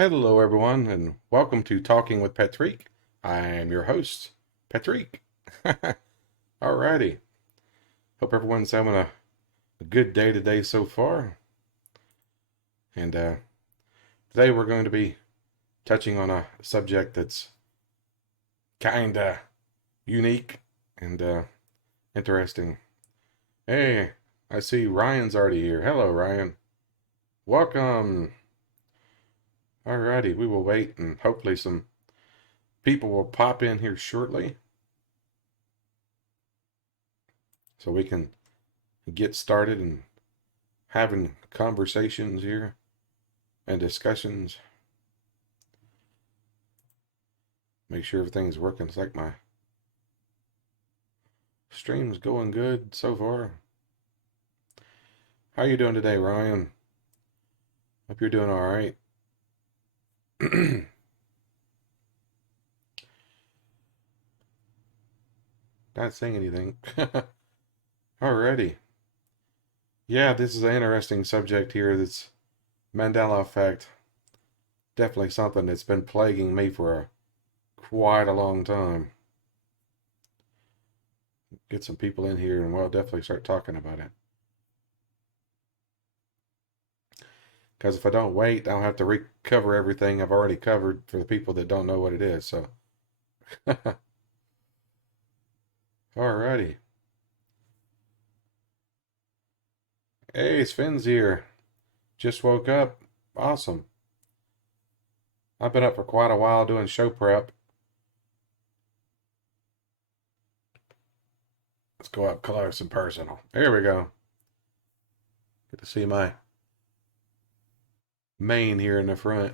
Hello, everyone, and welcome to Talking with Petreak. I am your host, Petreak. Alrighty. Hope everyone's having a good day today so far. And today we're going to be touching on a subject that's kind of unique and interesting. Hey, I see Ryan's already here. Hello, Ryan. Welcome. Alrighty, we will wait and hopefully some people will pop in here shortly so we can get started and having conversations here and discussions. Make sure everything's working. It's like my stream's going good so far. How you doing today, Ryan? Hope you're doing all right. Not saying anything. Alrighty. Yeah, this is an interesting subject here. That's Mandela Effect. Definitely something that's been plaguing me for quite a long time. Get some people in here and we'll definitely start talking about it. Because if I don't wait, I'll have to recover everything I've already covered for the people that don't know what it is. So, alrighty. Hey, Sven's here. Just woke up. Awesome. I've been up for quite a while doing show prep. Let's go up close and personal. There we go. Get to see my mane here in the front.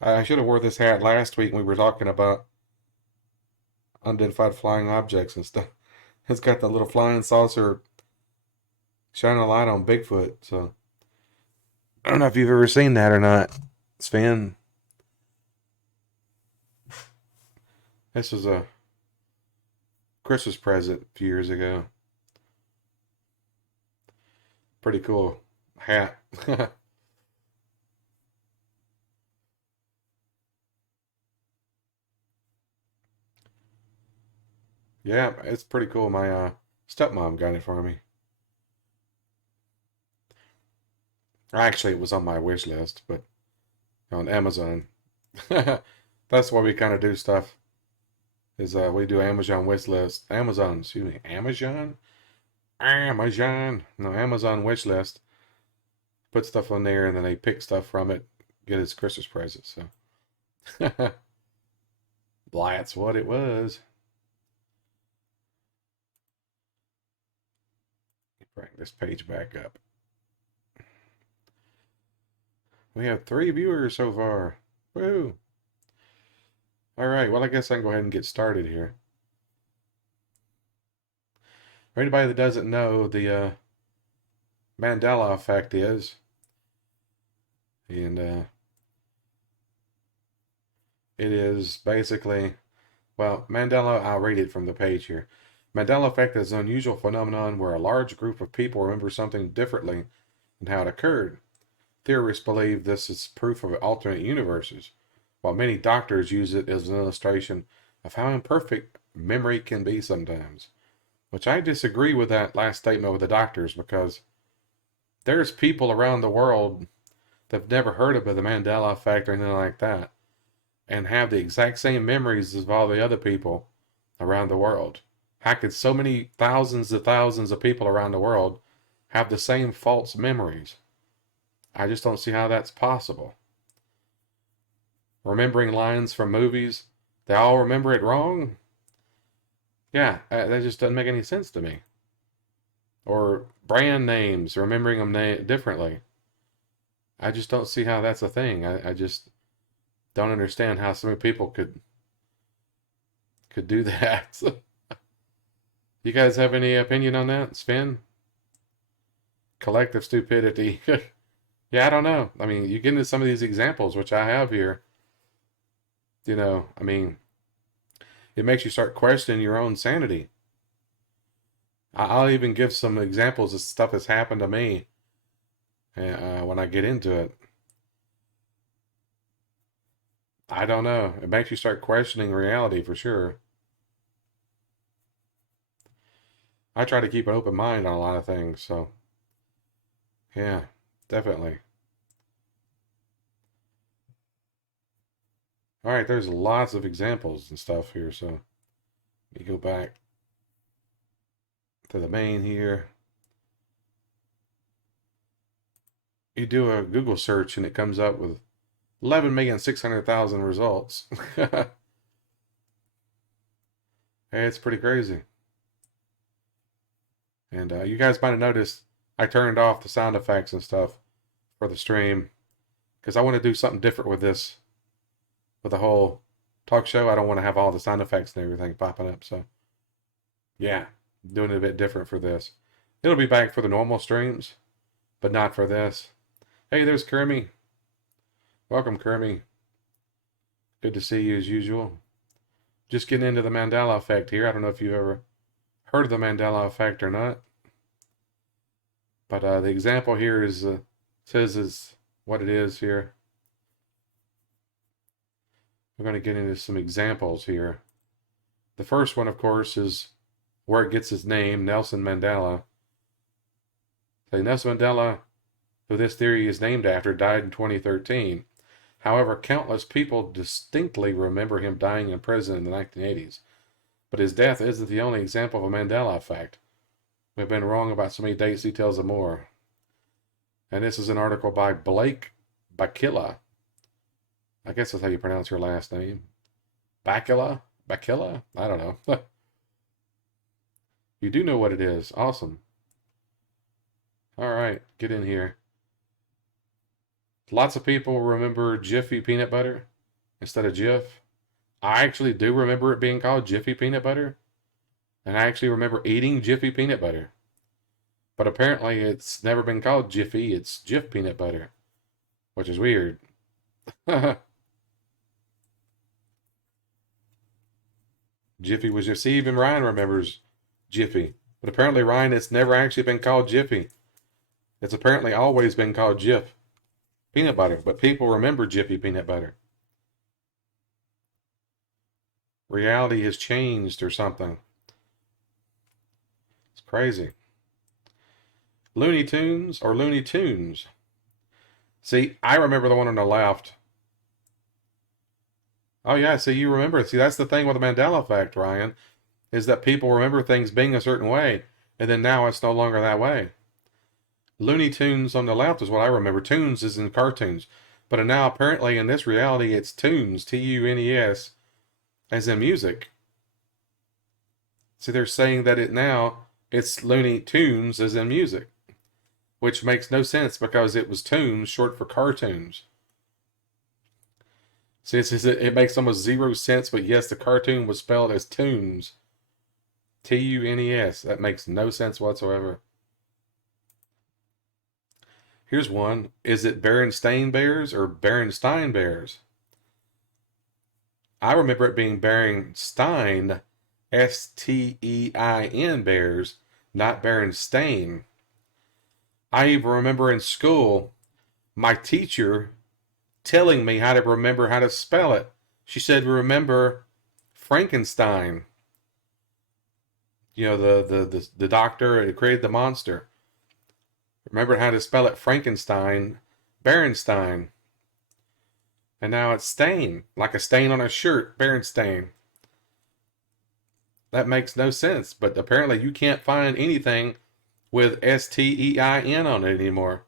I should have wore this hat last week when we were talking about unidentified flying objects and stuff. It's got the little flying saucer shining a light on Bigfoot. So I don't know if you've ever seen that or not, Sven. This was a Christmas present a few years ago. Pretty cool hat. Yeah, it's pretty cool. My stepmom got it for me. Actually, it was on my wish list, but on Amazon. That's why we kind of do stuff. Is we do Amazon wish list. Amazon, excuse me, Amazon, Amazon. No, Amazon wish list. Put stuff on there, and then they pick stuff from it, get his Christmas present. So, that's what it was. Bring this page back up. We have 3 viewers so far. Woo! All right, well, I guess I can go ahead and get started here. For anybody that doesn't know, the Mandela Effect is, and it is basically, well, Mandela, I'll read it from the page here. Mandela Effect is an unusual phenomenon where a large group of people remember something differently than how it occurred. Theorists believe this is proof of alternate universes, while many doctors use it as an illustration of how imperfect memory can be sometimes. Which I disagree with that last statement with the doctors, because there's people around the world that have never heard of the Mandela Effect or anything like that, and have the exact same memories as all the other people around the world. How could so many thousands of people around the world have the same false memories? I just don't see how that's possible. Remembering lines from movies, they all remember it wrong? Yeah, that just doesn't make any sense to me. Or brand names, remembering them differently. I just don't see how that's a thing. I just don't understand how so many people could do that. You guys have any opinion on that, Sven? Collective stupidity. Yeah, I don't know. I mean, you get into some of these examples, which I have here. I mean, it makes you start questioning your own sanity. I'll even give some examples of stuff that's happened to me when I get into it. I don't know. It makes you start questioning reality for sure. I try to keep an open mind on a lot of things, so yeah, definitely. All right, there's lots of examples and stuff here, so let me go back to the main here. You do a Google search and it comes up with 11,600,000 results. Hey, it's pretty crazy. And you guys might have noticed I turned off the sound effects and stuff for the stream because I want to do something different with this, with the whole talk show. I don't want to have all the sound effects and everything popping up. So, yeah, doing it a bit different for this. It'll be back for the normal streams, but not for this. Hey, there's Kermie. Welcome, Kermie. Good to see you as usual. Just getting into the Mandela Effect here. I don't know if you've ever heard of the Mandela Effect or not. But the example here is says is what it is here. We're going to get into some examples here. The first one, of course, is where it gets its name, Nelson Mandela. So Nelson Mandela, who this theory is named after, died in 2013. However, countless people distinctly remember him dying in prison in the 1980s. But his death isn't the only example of a Mandela effect. We've been wrong about so many dates, details, and more. And this is an article by Blake Bakila. I guess that's how you pronounce your last name. Bakila? Bakila? I don't know. You do know what it is. Awesome. All right, get in here. Lots of people remember Jiffy peanut butter instead of Jif. I actually do remember it being called Jiffy peanut butter. And I actually remember eating Jiffy peanut butter. But apparently it's never been called Jiffy, it's Jif peanut butter. Which is weird. Jiffy was just, see, even Ryan remembers Jiffy. But apparently, Ryan, it's never actually been called Jiffy. It's apparently always been called Jif peanut butter. But people remember Jiffy peanut butter. Reality has changed or something. It's crazy. Looney Tunes or Looney Tunes? See, I remember the one on the left. Oh, yeah, see, you remember. See, that's the thing with the Mandela Effect, Ryan, is that people remember things being a certain way, and then now it's no longer that way. Looney Tunes on the left is what I remember. Tunes is in cartoons. But now, apparently, in this reality, it's tunes, Tunes, as in music. See, they're saying that it's Looney Tunes as in music, which makes no sense because it was tunes, short for cartoons. See, it makes almost zero sense, but yes, the cartoon was spelled as tunes. Tunes. That makes no sense whatsoever. Here's one. Is it Berenstain Bears or Berenstein Bears? I remember it being Berenstein, Stein Bears, not Berenstain. I even remember in school my teacher telling me how to remember how to spell it. She said, remember Frankenstein. You know, the doctor who created the monster. Remember how to spell it Frankenstein, Berenstein. And now it's stain, like a stain on a shirt, Berenstain. That makes no sense, but apparently you can't find anything with Stein on it anymore.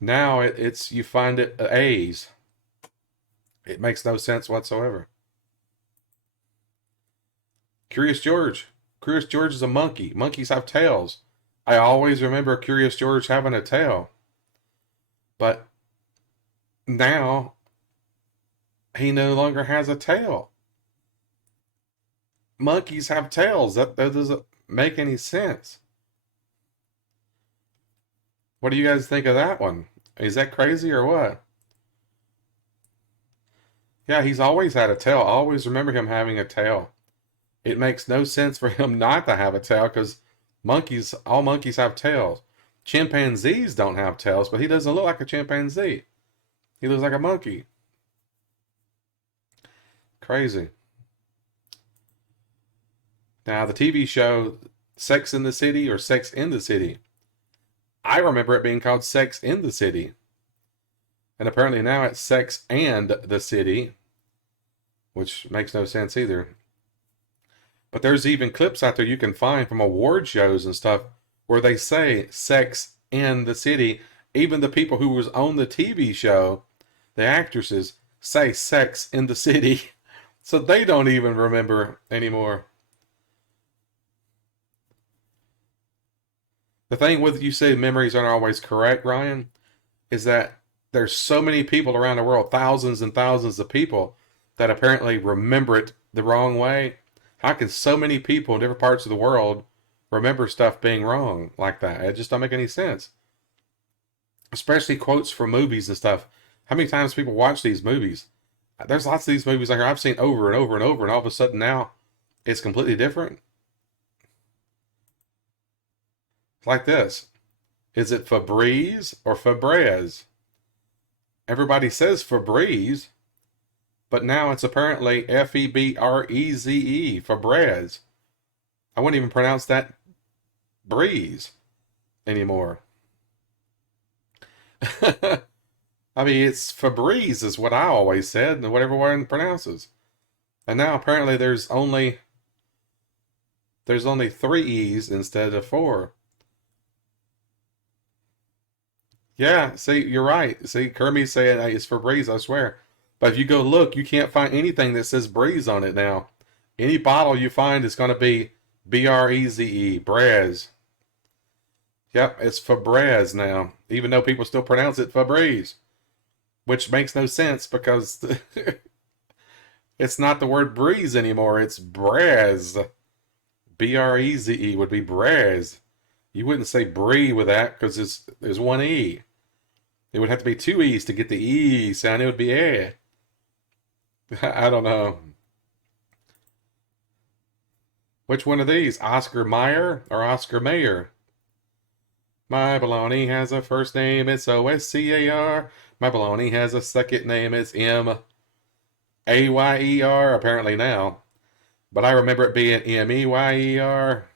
Now it's you find it A's. It makes no sense whatsoever. Curious George. Curious George is a monkey. Monkeys have tails. I always remember Curious George having a tail. But now he no longer has a tail. Monkeys have tails. That doesn't make any sense. What do you guys think of that one? Is that crazy or what? Yeah, he's always had a tail. I always remember him having a tail. It makes no sense for him not to have a tail because Monkeys, all monkeys have tails. Chimpanzees don't have tails, but he doesn't look like a chimpanzee. He looks like a monkey. Crazy. Now, the TV show Sex in the City or Sex in the City, I remember it being called Sex in the City. And apparently now it's Sex and the City, which makes no sense either. But there's even clips out there you can find from award shows and stuff where they say Sex in the City. Even the people who was on the TV show, the actresses, say Sex in the City. So they don't even remember anymore. The thing with you say memories aren't always correct, Ryan, is that there's so many people around the world, thousands and thousands of people, that apparently remember it the wrong way. How can so many people in different parts of the world remember stuff being wrong like that? It just don't make any sense. Especially quotes from movies and stuff. How many times people watch these movies? There's lots of these movies like I've seen over and over and over, and all of a sudden now it's completely different. Like this. Is it Febreze or Febreze? Everybody says Febreze, but now it's apparently Febreze, Febreze. I wouldn't even pronounce that breeze anymore. I mean, it's Febreze is what I always said, and what everyone pronounces. And now apparently there's only 3 E's instead of 4. Yeah, see, you're right. See, Kermit's saying hey, it's Febreze, I swear. But if you go look, you can't find anything that says Breeze on it now. Any bottle you find is going to be Breze, Brez. Yep, it's Febreze now, even though people still pronounce it Febreze, which makes no sense because it's not the word breeze anymore. It's Brez. Breze would be Brez. You wouldn't say brie with that because there's 1 E. It would have to be 2 E's to get the E sound. It would be eh. I don't know. Which one of these? Oscar Mayer or Oscar Mayer? My baloney has a first name, it's Oscar. My baloney has a second name, it's Mayer, apparently now. But I remember it being Meyer.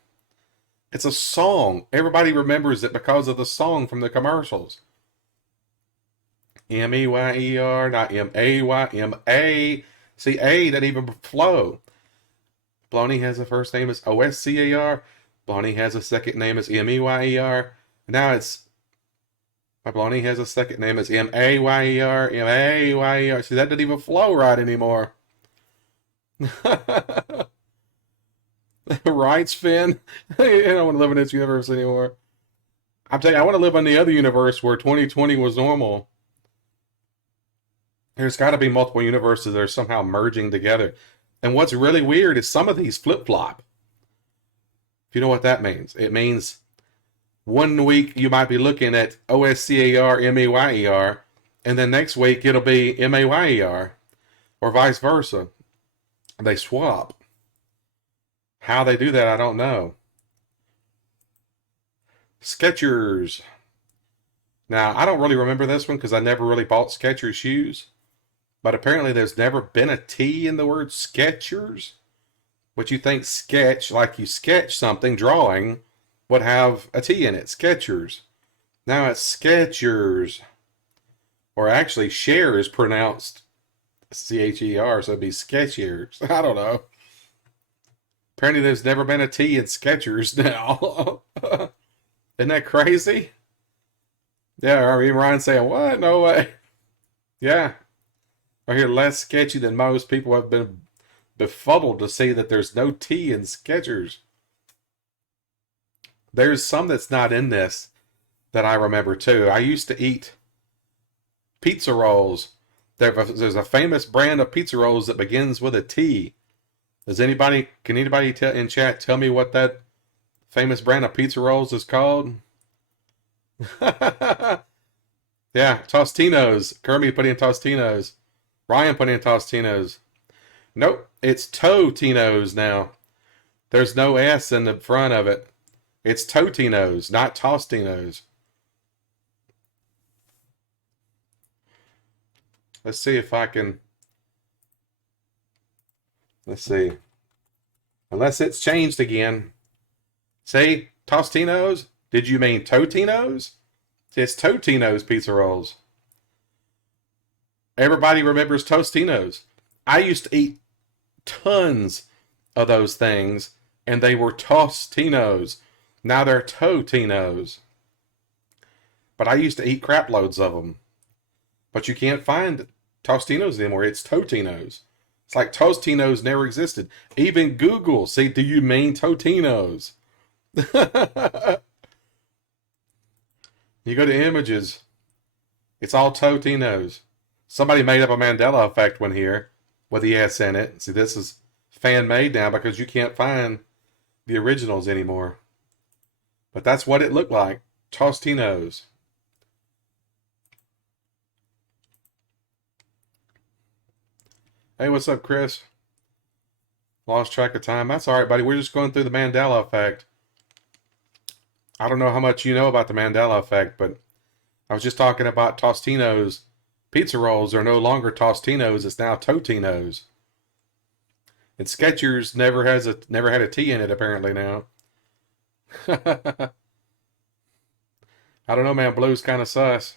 It's a song. Everybody remembers it because of the song from the commercials. Meyer, not May, M-A. See, A doesn't even flow. Bloney has a first name as Oscar. Bloney has a second name as Meyer. Now it's my Bloney has a second name as Mayer, Mayer. See, that doesn't even flow right anymore. Right, Finn? I don't want to live in this universe anymore. I'm telling you, I want to live in the other universe where 2020 was normal. There's got to be multiple universes that are somehow merging together. And what's really weird is some of these flip-flop. If you know what that means. It means 1 week you might be looking at Oscar, Mayer, and then next week it'll be Mayer, or vice versa. They swap. How they do that, I don't know. Skechers. Now, I don't really remember this one because I never really bought Skechers shoes. But apparently there's never been a T in the word Skechers. What you think sketch, like you sketch something, drawing, would have a T in it. Skechers. Now it's Skechers. Or actually, share is pronounced Cher, so it'd be Skechers. I don't know. Apparently there's never been a T in Skechers now. Isn't that crazy? Yeah, I mean, Ryan saying, what? No way. Yeah. I hear less sketchy than most. People have been befuddled to see that there's no T in Skechers. There's some that's not in this that I remember too. I used to eat pizza rolls. There's a famous brand of pizza rolls that begins with a T. Can anybody in chat tell me what that famous brand of pizza rolls is called? Yeah, Tostinos. Kermit put in Tostinos. Ryan put in Tostinos. Nope, it's Totinos now. There's no S in the front of it. It's Totinos, not Tostinos. Let's see if I can. Let's see. Unless it's changed again. Say Tostinos? Did you mean Totinos? It's Totinos pizza rolls. Everybody remembers Tostinos. I used to eat tons of those things, and they were Tostinos. Now they're Totinos. But I used to eat crap loads of them. But you can't find Tostinos anymore. It's Totinos. It's like Tostinos never existed. Even Google, say, do you mean Totinos? You go to images, it's all Totinos. Somebody made up a Mandela Effect one here with the S in it. See, this is fan made now because you can't find the originals anymore. But that's what it looked like. Tostinos. Hey, what's up, Chris? Lost track of time. That's all right, buddy. We're just going through the Mandela Effect. I don't know how much you know about the Mandela Effect, but I was just talking about Tostinos. Pizza rolls are no longer Tostinos. It's now Totinos. And Skechers never had a T in it apparently now. I don't know, man. Blue's kind of sus.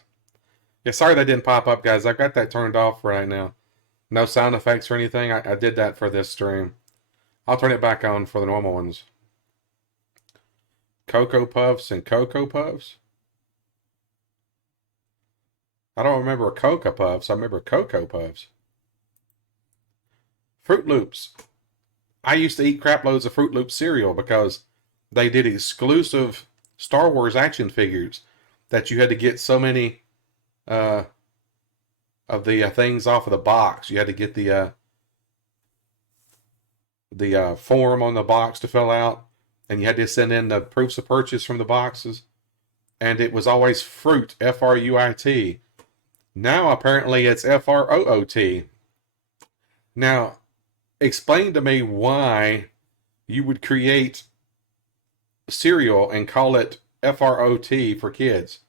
Yeah, sorry that didn't pop up, guys. I've got that turned off right now. No sound effects or anything. I did that for this stream. I'll turn it back on for the normal ones. Cocoa Puffs and Cocoa Puffs? I don't remember Cocoa Puffs. I remember Cocoa Puffs. Fruit Loops. I used to eat crap loads of Fruit Loops cereal because they did exclusive Star Wars action figures that you had to get so many of the things off of the box. You had to get the form on the box to fill out, and you had to send in the proofs of purchase from the boxes. And it was always fruit, Fruit. Now apparently it's Froot. Now, explain to me why you would create cereal and call it Fruit for kids.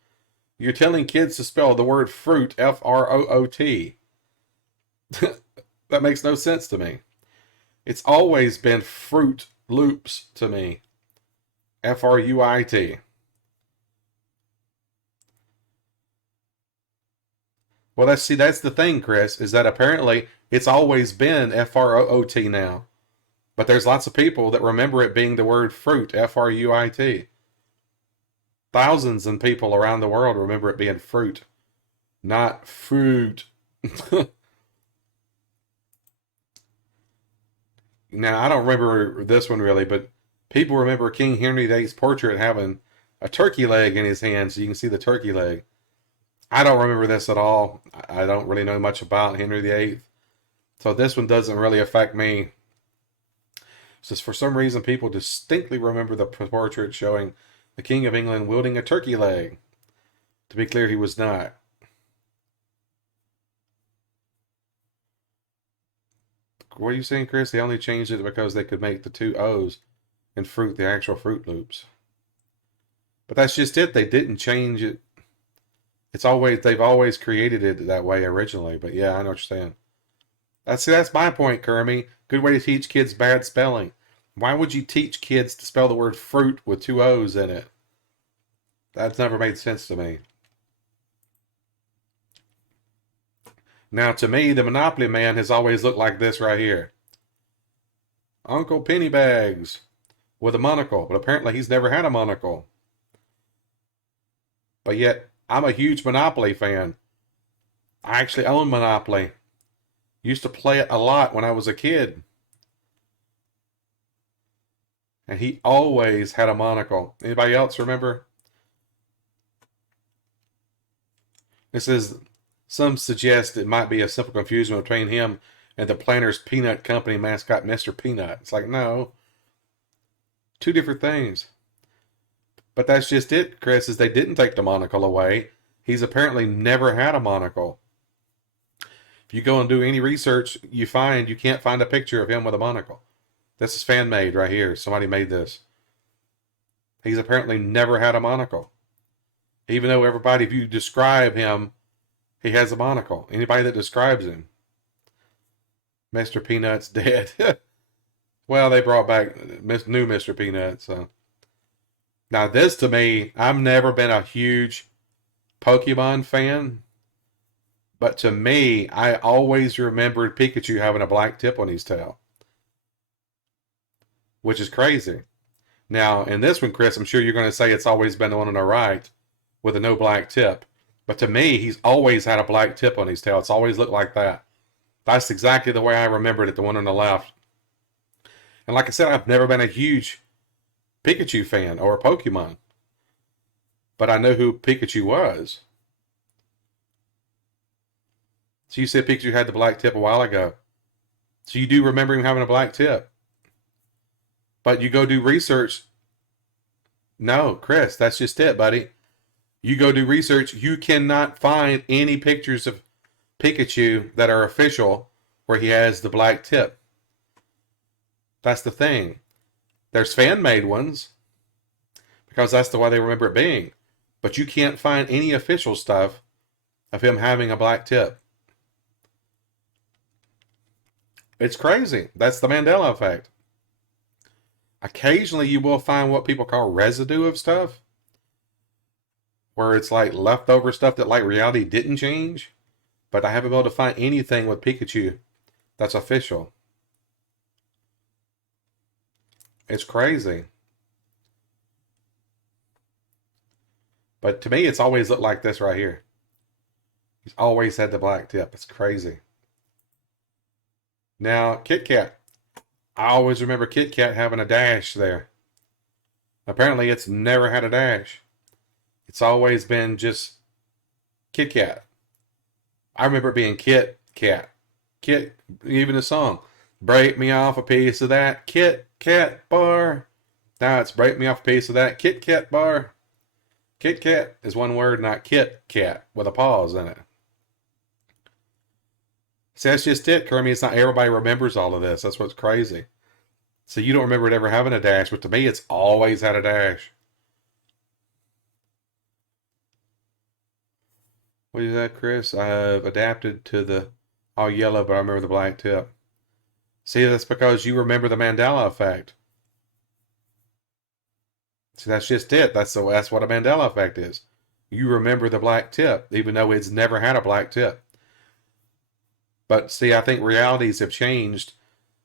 You're telling kids to spell the word fruit Froot. That makes no sense to me. It's always been Fruit Loops to me. Fruit. Well, that's the thing, Chris, is that apparently it's always been Fruit now. But there's lots of people that remember it being the word fruit, Fruit. Thousands of people around the world remember it being fruit, not fruit. Now, I don't remember this one really, but people remember King Henry VIII's portrait having a turkey leg in his hand, so you can see the turkey leg. I don't remember this at all. I don't really know much about Henry VIII. So this one doesn't really affect me. It's just for some reason people distinctly remember the portrait showing the King of England wielding a turkey leg. To be clear, he was not. What are you saying, Chris? They only changed it because they could make the two O's and fruit the actual Fruit Loops. But that's just it. They didn't change it. They've always created it that way originally. But yeah, I know what you're saying. That's my point, Kermie. Good way to teach kids bad spelling. Why would you teach kids to spell the word fruit with two O's in it? That's never made sense to me. Now, to me, the Monopoly Man has always looked like this right here. Uncle Pennybags with a monocle. But apparently he's never had a monocle. But yet, I'm a huge Monopoly fan. I actually own Monopoly. Used to play it a lot when I was a kid. And he always had a monocle. Anybody else remember? Some suggest it might be a simple confusion between him and the Planters Peanut Company mascot, Mr. Peanut. It's like, no. Two different things. But that's just it, Chris, is they didn't take the monocle away. He's apparently never had a monocle. If you go and do any research, you can't find a picture of him with a monocle. This is fan made right here. Somebody made this. He's apparently never had a monocle. Even though everybody, if you describe him, he has a monocle. Anybody that describes him. Mr. Peanut's dead. Well, they brought back new Mr. Peanut. So now this to me, I've never been a huge Pokemon fan, but to me, I always remembered Pikachu having a black tip on his tail, which is crazy. Now, in this one, Chris, I'm sure you're going to say it's always been the one on the right with a no black tip. But to me, he's always had a black tip on his tail. It's always looked like that. That's exactly the way I remembered it, the one on the left. And like I said, I've never been a huge Pikachu fan or Pokemon. But I know who Pikachu was. So you said Pikachu had the black tip a while ago. So you do remember him having a black tip. But you go do research. No, Chris, that's just it, buddy. You go do research. You cannot find any pictures of Pikachu that are official where he has the black tip. That's the thing. There's fan-made ones because that's the way they remember it being. But you can't find any official stuff of him having a black tip. It's crazy. That's the Mandela Effect. Occasionally you will find what people call residue of stuff, where it's like leftover stuff that like reality didn't change. But I haven't been able to find anything with Pikachu that's official. It's crazy. But to me, it's always looked like this right here. He's always had the black tip. It's crazy. Now, Kit Kat. I always remember Kit Kat having a dash there. Apparently, it's never had a dash. It's always been just Kit Kat. I remember it being Kit Kat. Kit, even the song. Break me off a piece of that Kit Kat bar. Now it's break me off a piece of that Kit Kat bar. Kit Kat is one word, not Kit Kat, with a pause in it. See, that's just it, Kermie. It's not everybody remembers all of this. That's what's crazy. So you don't remember it ever having a dash, but to me, it's always had a dash. What is that, Chris? I've adapted to the all yellow, but I remember the black tip. See, that's because you remember the Mandela Effect. See, that's just it. That's what a Mandela Effect is. You remember the black tip, even though it's never had a black tip. But see, I think realities have changed,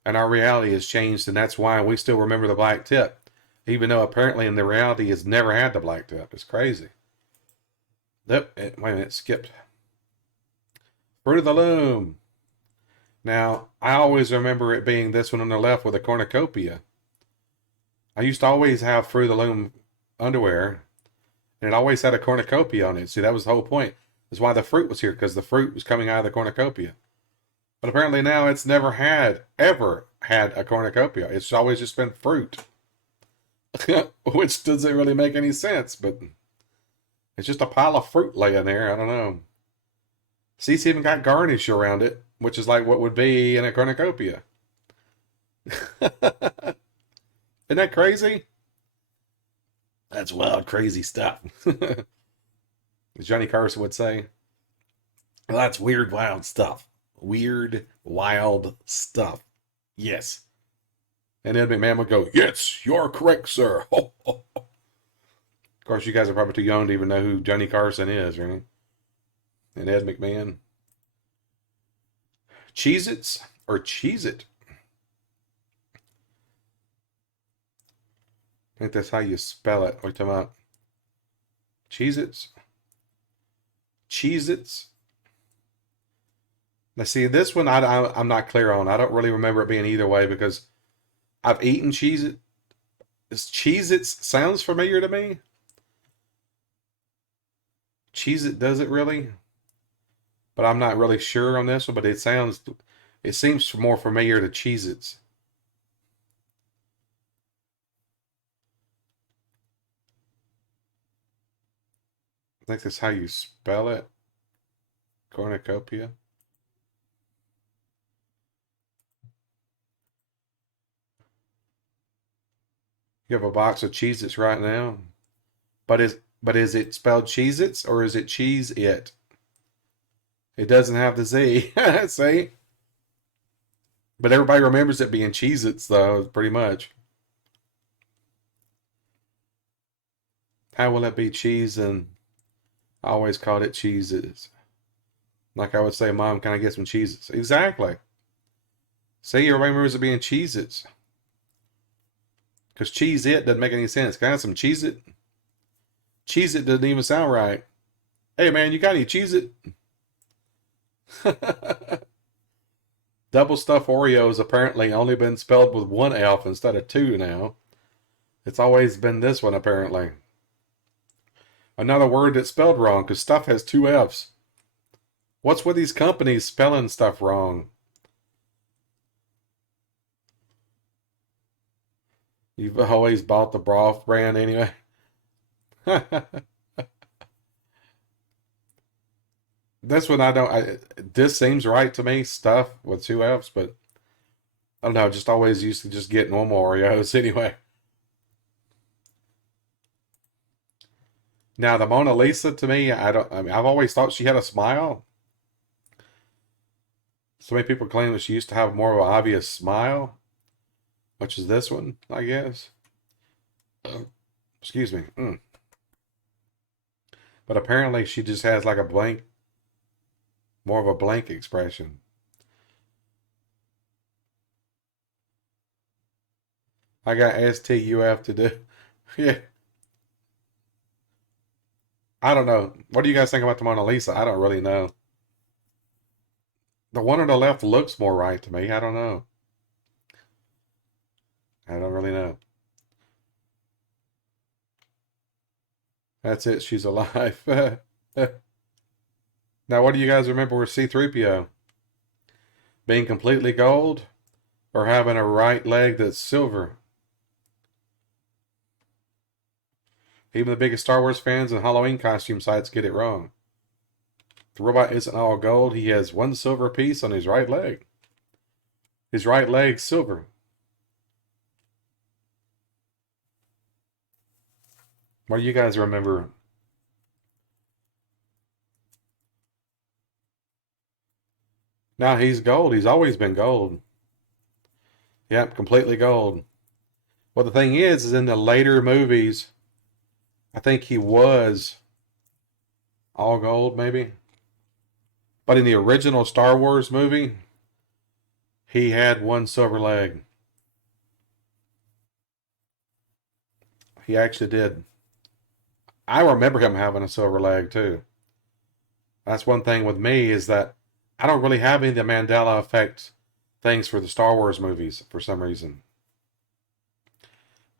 and our reality has changed, and that's why we still remember the black tip, even though apparently in the reality it's never had the black tip. It's crazy. Yep. Wait a minute, skipped. Fruit of the Loom. Now, I always remember it being this one on the left with a cornucopia. I used to always have Fruit of the Loom underwear, and it always had a cornucopia on it. See, that was the whole point. That's why the fruit was here, because the fruit was coming out of the cornucopia. But apparently now it's never ever had a cornucopia. It's always just been fruit. Which doesn't really make any sense, but it's just a pile of fruit laying there. I don't know. See, it's even got garnish around it, which is like what would be in a cornucopia. Isn't that crazy? That's wild, crazy stuff. As Johnny Carson would say, well, that's weird, wild stuff. Weird, wild stuff. Yes. And Ed McMahon would go, yes, you're correct, sir. Of course, you guys are probably too young to even know who Johnny Carson is, right? And Ed McMahon. Cheez-Its or Cheez-It? I think that's how you spell it. What are you talking about? Cheez-Its? Cheez-Its? Now, see, this one I'm not clear on. I don't really remember it being either way because I've eaten Cheez-It. Cheez-Its sounds familiar to me. Cheez-It does it really? But I'm not really sure on this one, but it seems more familiar to Cheez-Its. I think that's how you spell it. Cornucopia. You have a box of Cheez-Its right now. But is it spelled Cheez-Its or is it Cheese It? It doesn't have the Z. See? But everybody remembers it being Cheez-Its though, pretty much. How will it be cheese and I always called it Cheez-Its. Like I would say, Mom, can I get some Cheez-Its? Exactly. See, everybody remembers it being Cheez-Its. Because Cheese It doesn't make any sense. Can I have some Cheez It? Cheez It doesn't even sound right. Hey man, you got any Cheez It? Double stuffed Oreos apparently only been spelled with one F instead of two now. It's always been this one apparently. Another word that's spelled wrong because stuff has two F's. What's with these companies spelling stuff wrong? You've always bought the broth brand anyway. This one I don't. This seems right to me. Stuff with two F's, but I don't know. Just always used to just get normal Oreos anyway. Now the Mona Lisa to me, I don't. I mean, I've always thought she had a smile. So many people claim that she used to have more of an obvious smile, which is this one, I guess. Excuse me. But apparently she just has like a blank, more of a blank expression. I got STUF to do. Yeah. I don't know. What do you guys think about the Mona Lisa? I don't really know. The one on the left looks more right to me. I don't know. I don't really know. That's it. She's alive. Now, what do you guys remember with C3PO? Being completely gold or having a right leg that's silver? Even the biggest Star Wars fans and Halloween costume sites get it wrong. The robot isn't all gold. He has one silver piece on his right leg. His right leg's silver. What do you guys remember? Now he's gold. He's always been gold. Yep, completely gold. Well, the thing is in the later movies, I think he was all gold, maybe. But in the original Star Wars movie, he had one silver leg. He actually did. I remember him having a silver leg too. That's one thing with me is that I don't really have any of the Mandela Effect things for the Star Wars movies for some reason.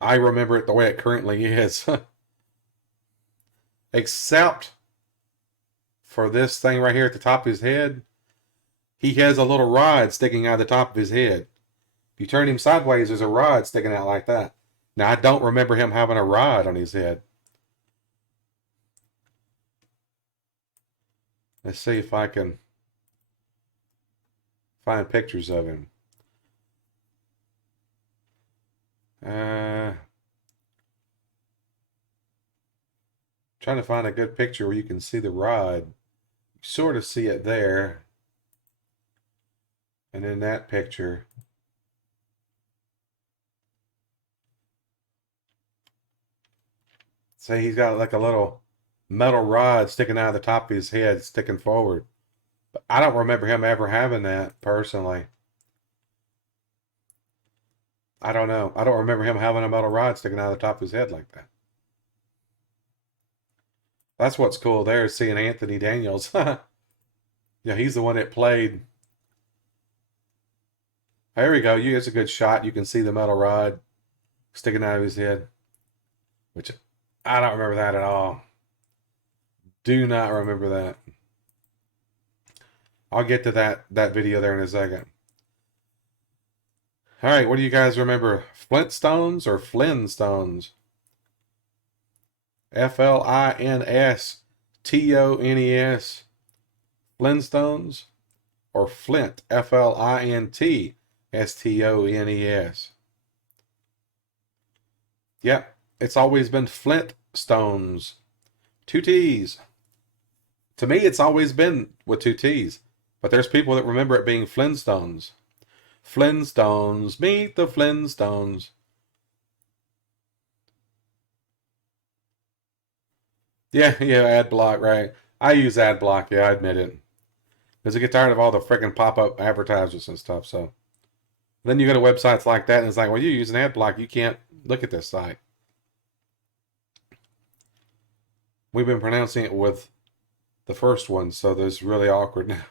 I remember it the way it currently is. Except for this thing right here at the top of his head. He has a little rod sticking out of the top of his head. If you turn him sideways, there's a rod sticking out like that. Now, I don't remember him having a rod on his head. Let's see if I can find pictures of him. Trying to find a good picture where you can see the rod. You sort of see it there. And in that picture. See, he's got like a little metal rod sticking out of the top of his head, sticking forward. But I don't remember him ever having that personally. I don't know. I don't remember him having a metal rod sticking out of the top of his head like that. That's what's cool there is seeing Anthony Daniels. Yeah, he's the one that played. There we go. It's a good shot. You can see the metal rod sticking out of his head, which I don't remember that at all. Do not remember that. I'll get to that video there in a second. All right, what do you guys remember? Flintstones or Flintstones? Flintstones. Flintstones or Flint? Flintstones. Yep, it's always been Flintstones. Two T's. To me, it's always been with two T's. But there's people that remember it being Flintstones. Flintstones, meet the Flintstones. Yeah, yeah, ad block, right? I use ad block, yeah, I admit it. Because I get tired of all the freaking pop up advertisements and stuff, so. Then you go to websites like that, and it's like, well, you use an ad block, you can't look at this site. We've been pronouncing it with the first one, so there's really awkward now.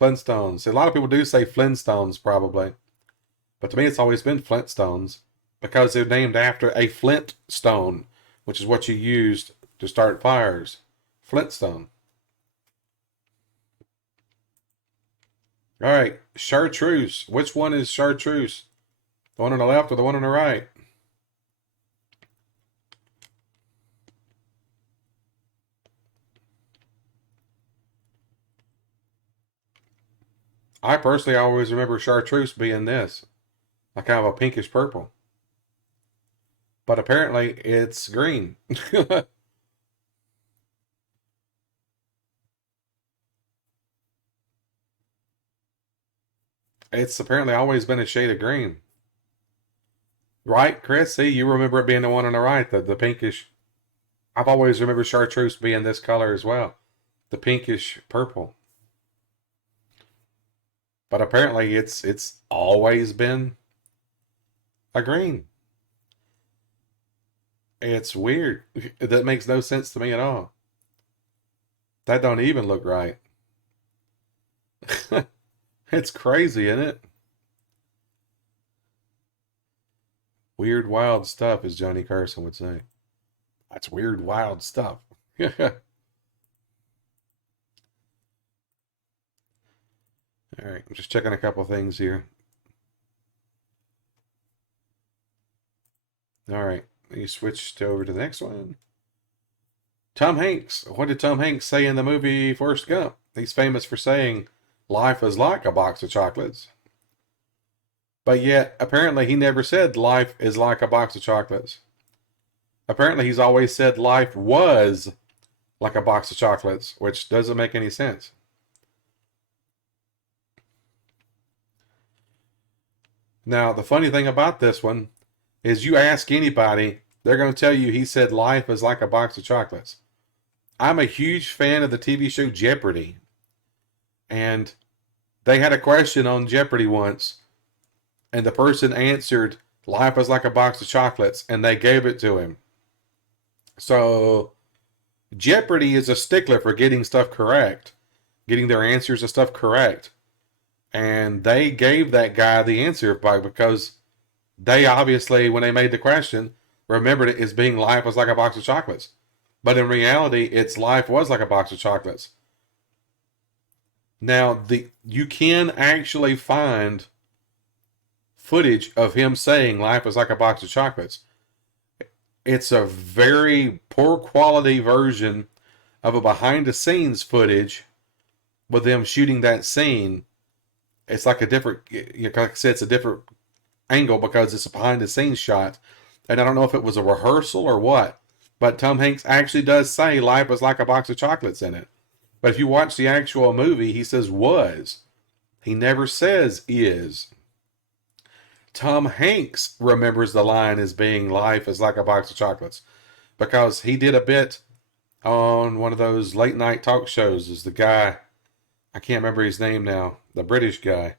Flintstones. A lot of people do say Flintstones, probably. But to me, it's always been Flintstones because they're named after a flint stone, which is what you used to start fires. Flintstone. All right, chartreuse. Which one is chartreuse? The one on the left or the one on the right? I personally always remember chartreuse being this, like kind of a pinkish purple. But apparently it's green. It's apparently always been a shade of green. Right, Chris? See, you remember it being the one on the right, the pinkish. I've always remembered chartreuse being this color as well, the pinkish purple. But apparently it's always been a green. It's weird. That makes no sense to me at all. That don't even look right. It's crazy, isn't it? Weird, wild stuff, as Johnny Carson would say. That's weird, wild stuff. All right, I'm just checking a couple things here. All right, you switched over to the next one. Tom Hanks. What did Tom Hanks say in the movie Forrest Gump? He's famous for saying, "Life is like a box of chocolates." But yet, apparently, he never said life is like a box of chocolates. Apparently, he's always said life was like a box of chocolates, which doesn't make any sense. Now, the funny thing about this one is you ask anybody, they're going to tell you he said life is like a box of chocolates. I'm a huge fan of the TV show Jeopardy. And they had a question on Jeopardy once, and the person answered, "Life is like a box of chocolates," and they gave it to him. So, Jeopardy is a stickler for getting stuff correct, getting their answers and stuff correct. And they gave that guy the answer because they obviously, when they made the question, remembered it as being life was like a box of chocolates. But in reality, its life was like a box of chocolates. Now, you can actually find footage of him saying life is like a box of chocolates. It's a very poor quality version of a behind the scenes footage with them shooting that scene. It's like a different, like I said, it's a different angle because it's a behind the scenes shot. And I don't know if it was a rehearsal or what, but Tom Hanks actually does say life is like a box of chocolates in it. But if you watch the actual movie, he says was. He never says is. Tom Hanks remembers the line as being life is like a box of chocolates because he did a bit on one of those late night talk shows as the guy, I can't remember his name now, the British guy.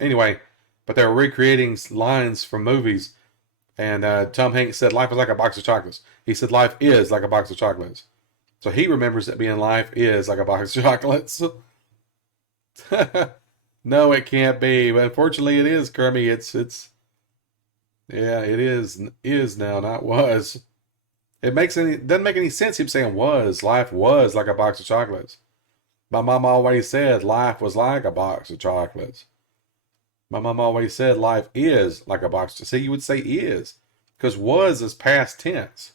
Anyway, but they were recreating lines from movies, and Tom Hanks said life is like a box of chocolates. He said life is like a box of chocolates. So he remembers it being life is like a box of chocolates. No, it can't be. But unfortunately, it is, Kermie. It's yeah, it is now, not was. It doesn't make any sense. Him saying was life was like a box of chocolates. My mom always said life was like a box of chocolates. My mom always said life is like a box. See, you would say is because was is past tense.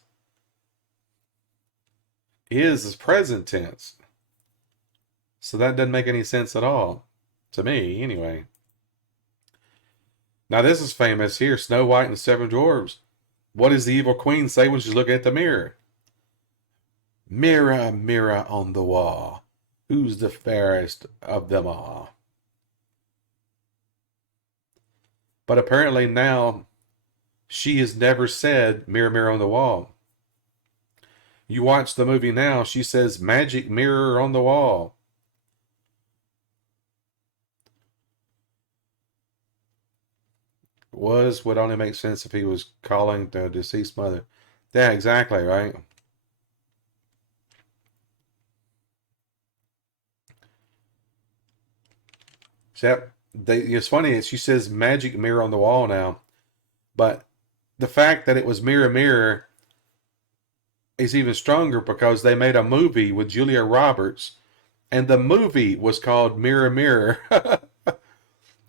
Is present tense. So that doesn't make any sense at all to me, anyway. Now this is famous here. Snow White and the Seven Dwarfs. What does the evil queen say when she's looking at the mirror? Mirror, mirror on the wall, who's the fairest of them all? But apparently now she has never said mirror, mirror on the wall. You watch the movie now, she says magic mirror on the wall. Would only make sense if he was calling the deceased mother. Yeah, exactly, right? Yep. It's funny, she says magic mirror on the wall now. But the fact that it was mirror, mirror is even stronger because they made a movie with Julia Roberts, and the movie was called Mirror, Mirror.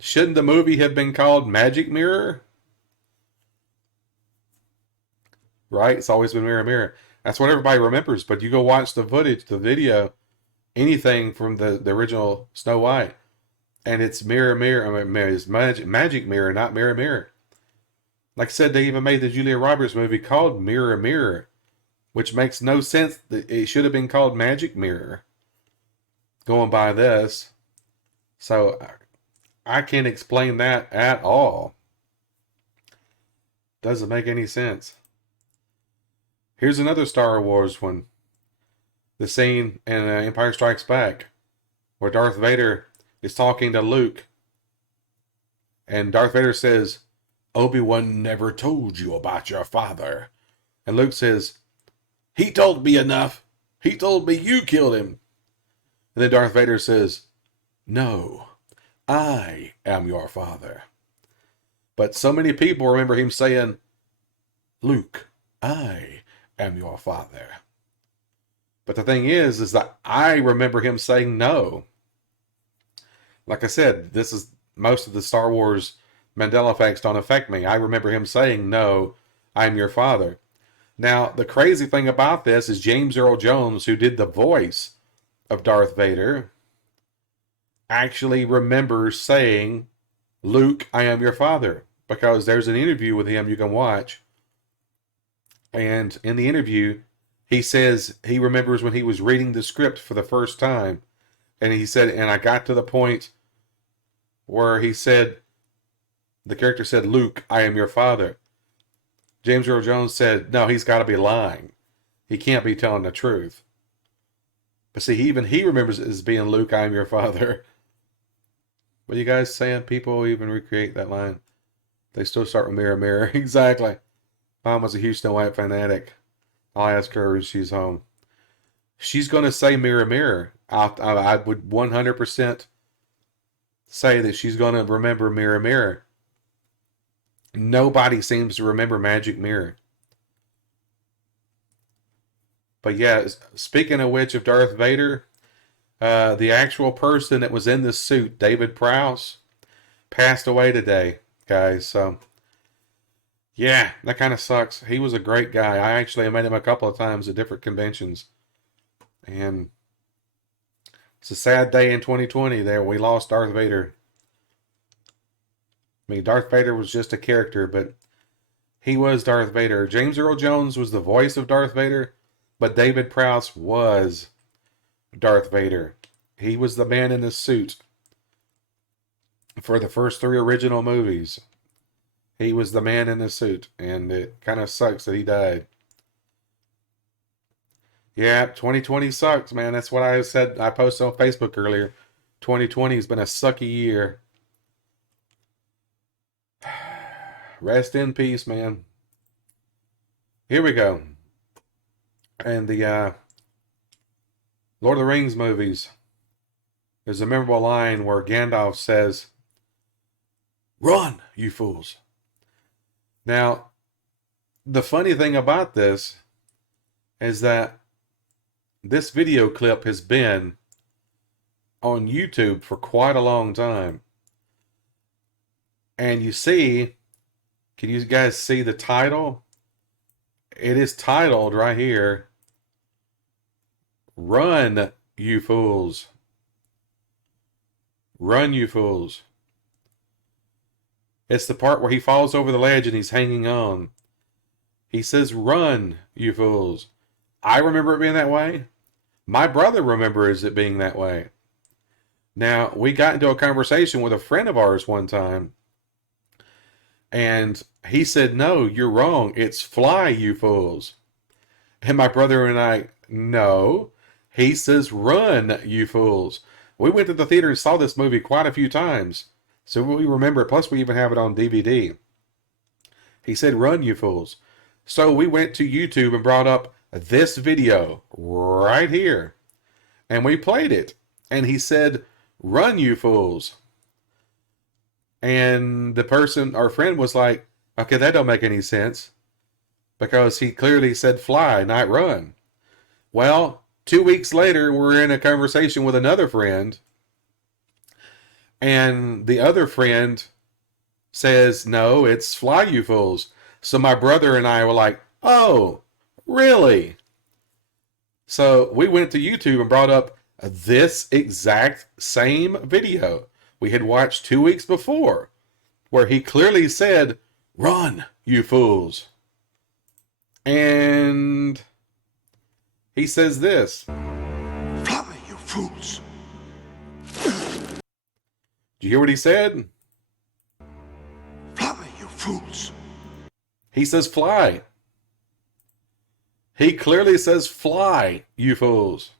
Shouldn't the movie have been called Magic Mirror? Right? It's always been Mirror, Mirror. That's what everybody remembers. But you go watch the footage, the video, anything from the original Snow White, and it's Mirror, Mirror. I mean, it's Magic Mirror, not Mirror, Mirror. Like I said, they even made the Julia Roberts movie called Mirror, Mirror, which makes no sense. It should have been called Magic Mirror. Going by this. So I can't explain that at all. Doesn't make any sense. Here's another Star Wars one. The scene in Empire Strikes Back where Darth Vader is talking to Luke. And Darth Vader says, Obi-Wan never told you about your father. And Luke says, he told me enough. He told me you killed him. And then Darth Vader says, no, I am your father. But so many people remember him saying, Luke, I am your father. But the thing is that I remember him saying no. Like I said, this is most of the Star Wars Mandela effects don't affect me. I remember him saying, no, I'm your father. Now, the crazy thing about this is James Earl Jones, who did the voice of Darth Vader, actually remembers saying, Luke, I am your father. Because there's an interview with him you can watch. And in the interview, he says he remembers when he was reading the script for the first time. And he said, and I got to the point where he said, the character said, Luke, I am your father. James Earl Jones said, no, he's got to be lying. He can't be telling the truth. But see, even he remembers it as being Luke, I am your father. What are you guys saying? People even recreate that line. They still start with mirror, mirror. Exactly. Mom was a huge Snow White fanatic. I'll ask her when she's home. She's going to say mirror, mirror. I would 100% say that she's going to remember mirror, mirror. Nobody seems to remember Magic Mirror. But yeah, speaking of which, of Darth Vader, the actual person that was in the suit, David Prowse, passed away today, guys. So, yeah, that kind of sucks. He was a great guy. I actually met him a couple of times at different conventions. And it's a sad day in 2020 there. We lost Darth Vader. I mean, Darth Vader was just a character, but he was Darth Vader. James Earl Jones was the voice of Darth Vader, but David Prowse was Darth Vader. He was the man in the suit for the first 3 original movies. He was the man in the suit, and it kind of sucks that he died. Yeah, 2020 sucks, man. That's what I said. I posted on Facebook earlier. 2020 has been a sucky year. Rest in peace, man. Here we go. And the Lord of the Rings movies. There's a memorable line where Gandalf says, run, you fools. Now, the funny thing about this is that this video clip has been on YouTube for quite a long time. And you see, can you guys see the title? It is titled right here, Run, you fools. Run, you fools. It's the part where he falls over the ledge and he's hanging on. He says, "Run, you fools." I remember it being that way. My brother remembers it being that way. Now, we got into a conversation with a friend of ours one time, and he said, "No, you're wrong. It's fly, you fools." And my brother and I, "No." He says, "Run, you fools." We went to the theater and saw this movie quite a few times. So we remember it. Plus, we even have it on DVD. He said, "Run, you fools." So we went to YouTube and brought up this video right here. And we played it. And he said, "Run, you fools." And the person, our friend, was like, "Okay, that don't make any sense." Because he clearly said fly, not run. Well, 2 weeks later, we're in a conversation with another friend. And the other friend says, "No, it's fly, you fools." So my brother and I were like, "Oh, really?" So we went to YouTube and brought up this exact same video we had watched 2 weeks before, where he clearly said, "Run, you fools." And he says this. "Fly, you fools." Did you hear what he said? "Fly, you fools." He says fly. He clearly says fly, you fools.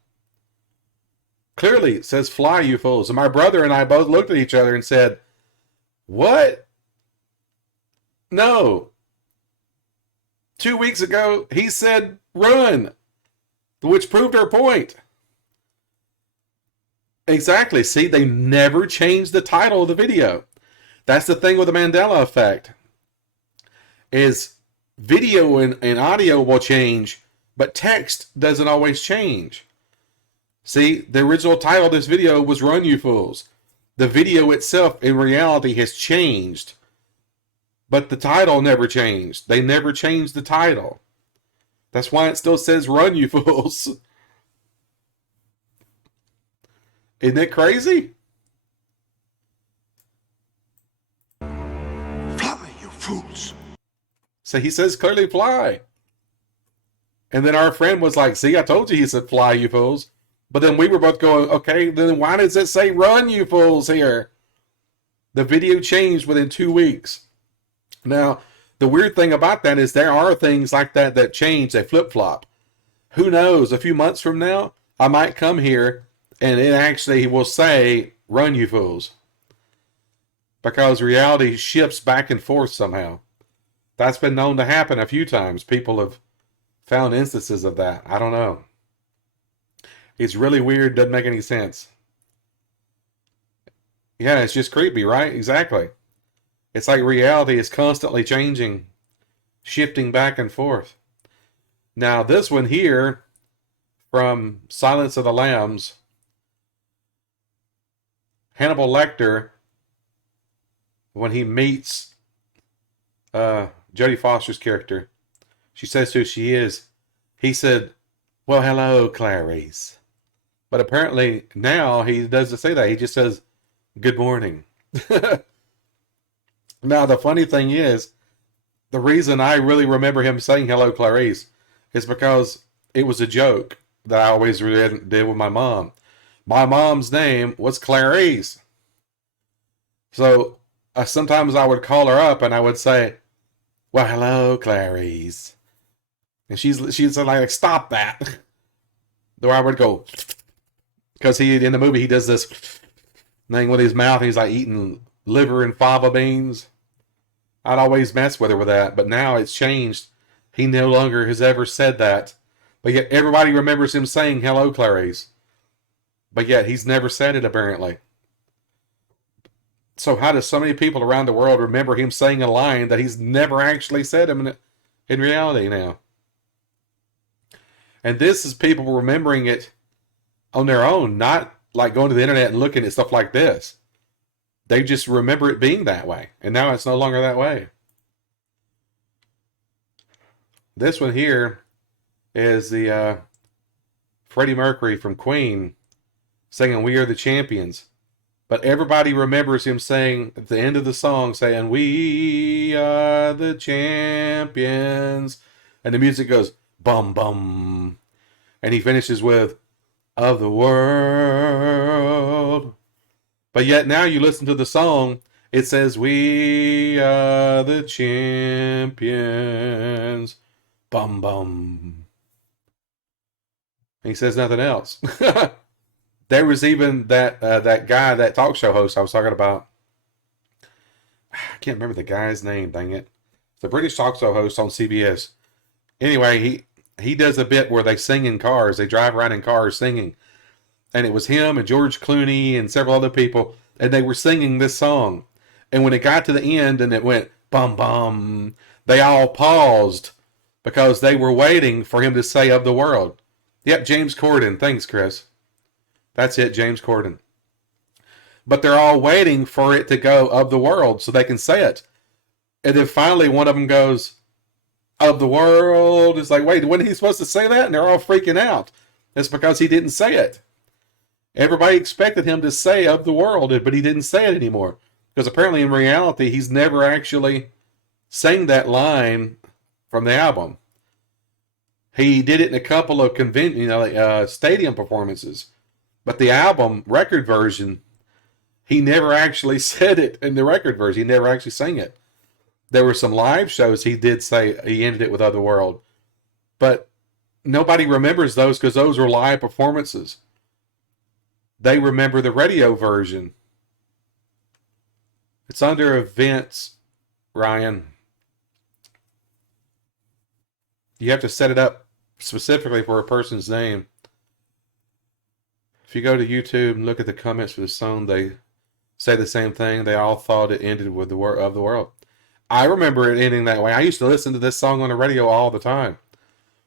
Clearly says fly, you fools. And my brother and I both looked at each other and said, "What? No. 2 weeks ago, he said run," which proved our point. Exactly. See, they never changed the title of the video. That's the thing with the Mandela Effect. Is video and audio will change, but text doesn't always change. See, the original title of this video was "Run, You Fools." The video itself, in reality, has changed, but the title never changed. They never changed the title. That's why it still says "Run, You Fools." Isn't it crazy? "Fly, you fools." So he says clearly fly. And then our friend was like, "See, I told you he said fly, you fools." But then we were both going, "Okay, then why does it say run, you fools here?" The video changed within 2 weeks. Now, the weird thing about that is there are things like that that change, they flip-flop. Who knows, a few months from now, I might come here and it actually will say, "Run, you fools." Because reality shifts back and forth somehow. That's been known to happen a few times. People have found instances of that. I don't know. It's really weird. Doesn't make any sense. Yeah, it's just creepy, right? Exactly. It's like reality is constantly changing, shifting back and forth. Now, this one here from Silence of the Lambs, Hannibal Lecter, when he meets Jodie Foster's character, she says who she is. He said, "Well, hello, Clarice." But apparently now he doesn't say that. He just says, "Good morning." Now, the funny thing is, the reason I really remember him saying "Hello, Clarice" is because it was a joke that I always did with my mom. My mom's name was Clarice. So sometimes I would call her up and I would say, "Well, hello, Clarice." And she'd say like, "Stop that." Or I would go, because in the movie he does this thing with his mouth and he's like eating liver and fava beans. I'd always mess with her with that, but now it's changed. He no longer has ever said that. But yet everybody remembers him saying "Hello, Clarice." But yet he's never said it, apparently. So how do so many people around the world remember him saying a line that he's never actually said in reality now? And this is people remembering it on their own, not like going to the internet and looking at stuff like this. They just remember it being that way. And now it's no longer that way. This one here is the Freddie Mercury from Queen singing "We Are the Champions." But everybody remembers him saying at the end of the song, saying, "We are the champions," and the music goes bum bum, and he finishes with "of the world." But yet now you listen to the song, it says, "We are the champions," bum bum. And he says nothing else. There was even that guy, that talk show host I was talking about. I can't remember the guy's name. Dang it! The British talk show host on CBS. Anyway, he does a bit where they sing in cars. They drive around in cars singing, and it was him and George Clooney and several other people, and they were singing this song. And when it got to the end and it went bum bum, they all paused because they were waiting for him to say "of the world." Yep, James Corden. Thanks, Chris. That's it, James Corden. But they're all waiting for it to go "of the world" so they can say it. And then finally one of them goes, "of the world." It's like, wait, wasn't he supposed to say that? And they're all freaking out. It's because he didn't say it. Everybody expected him to say "of the world," but he didn't say it anymore. Because apparently in reality, he's never actually sang that line from the album. He did it in a couple of stadium performances. But the album record version, he never actually said it in the record version. He never actually sang it. There were some live shows he did say he ended it with "Other World," but nobody remembers those because those were live performances. They remember the radio version. It's under events, Ryan. You have to set it up specifically for a person's name. If you go to YouTube and look at the comments for the song, they say the same thing. They all thought it ended with the word "of the world." I remember it ending that way. I used to listen to this song on the radio all the time,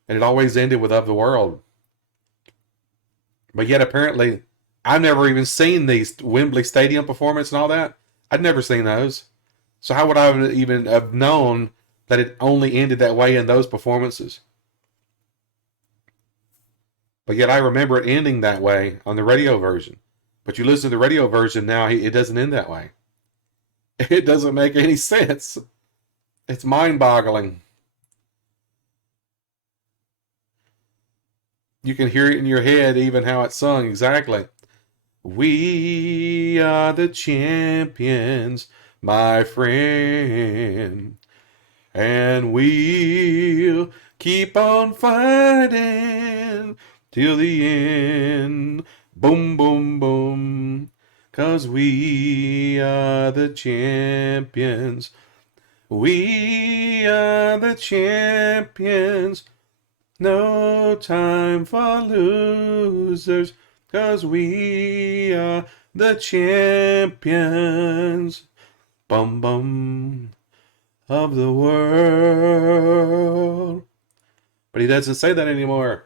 and it always ended with "of the world." But yet, apparently, I've never even seen these Wembley Stadium performance and all that. I'd never seen those. So how would I even have known that it only ended that way in those performances? But yet I remember it ending that way on the radio version. But you listen to the radio version now, it doesn't end that way. It doesn't make any sense. It's mind-boggling. You can hear it in your head, even how it's sung exactly. "We are the champions, my friend, and we'll keep on fighting till the end. Boom, boom, boom. 'Cause we are the champions. We are the champions. No time for losers. 'Cause we are the champions. Bum, bum. Of the world." But he doesn't say that anymore.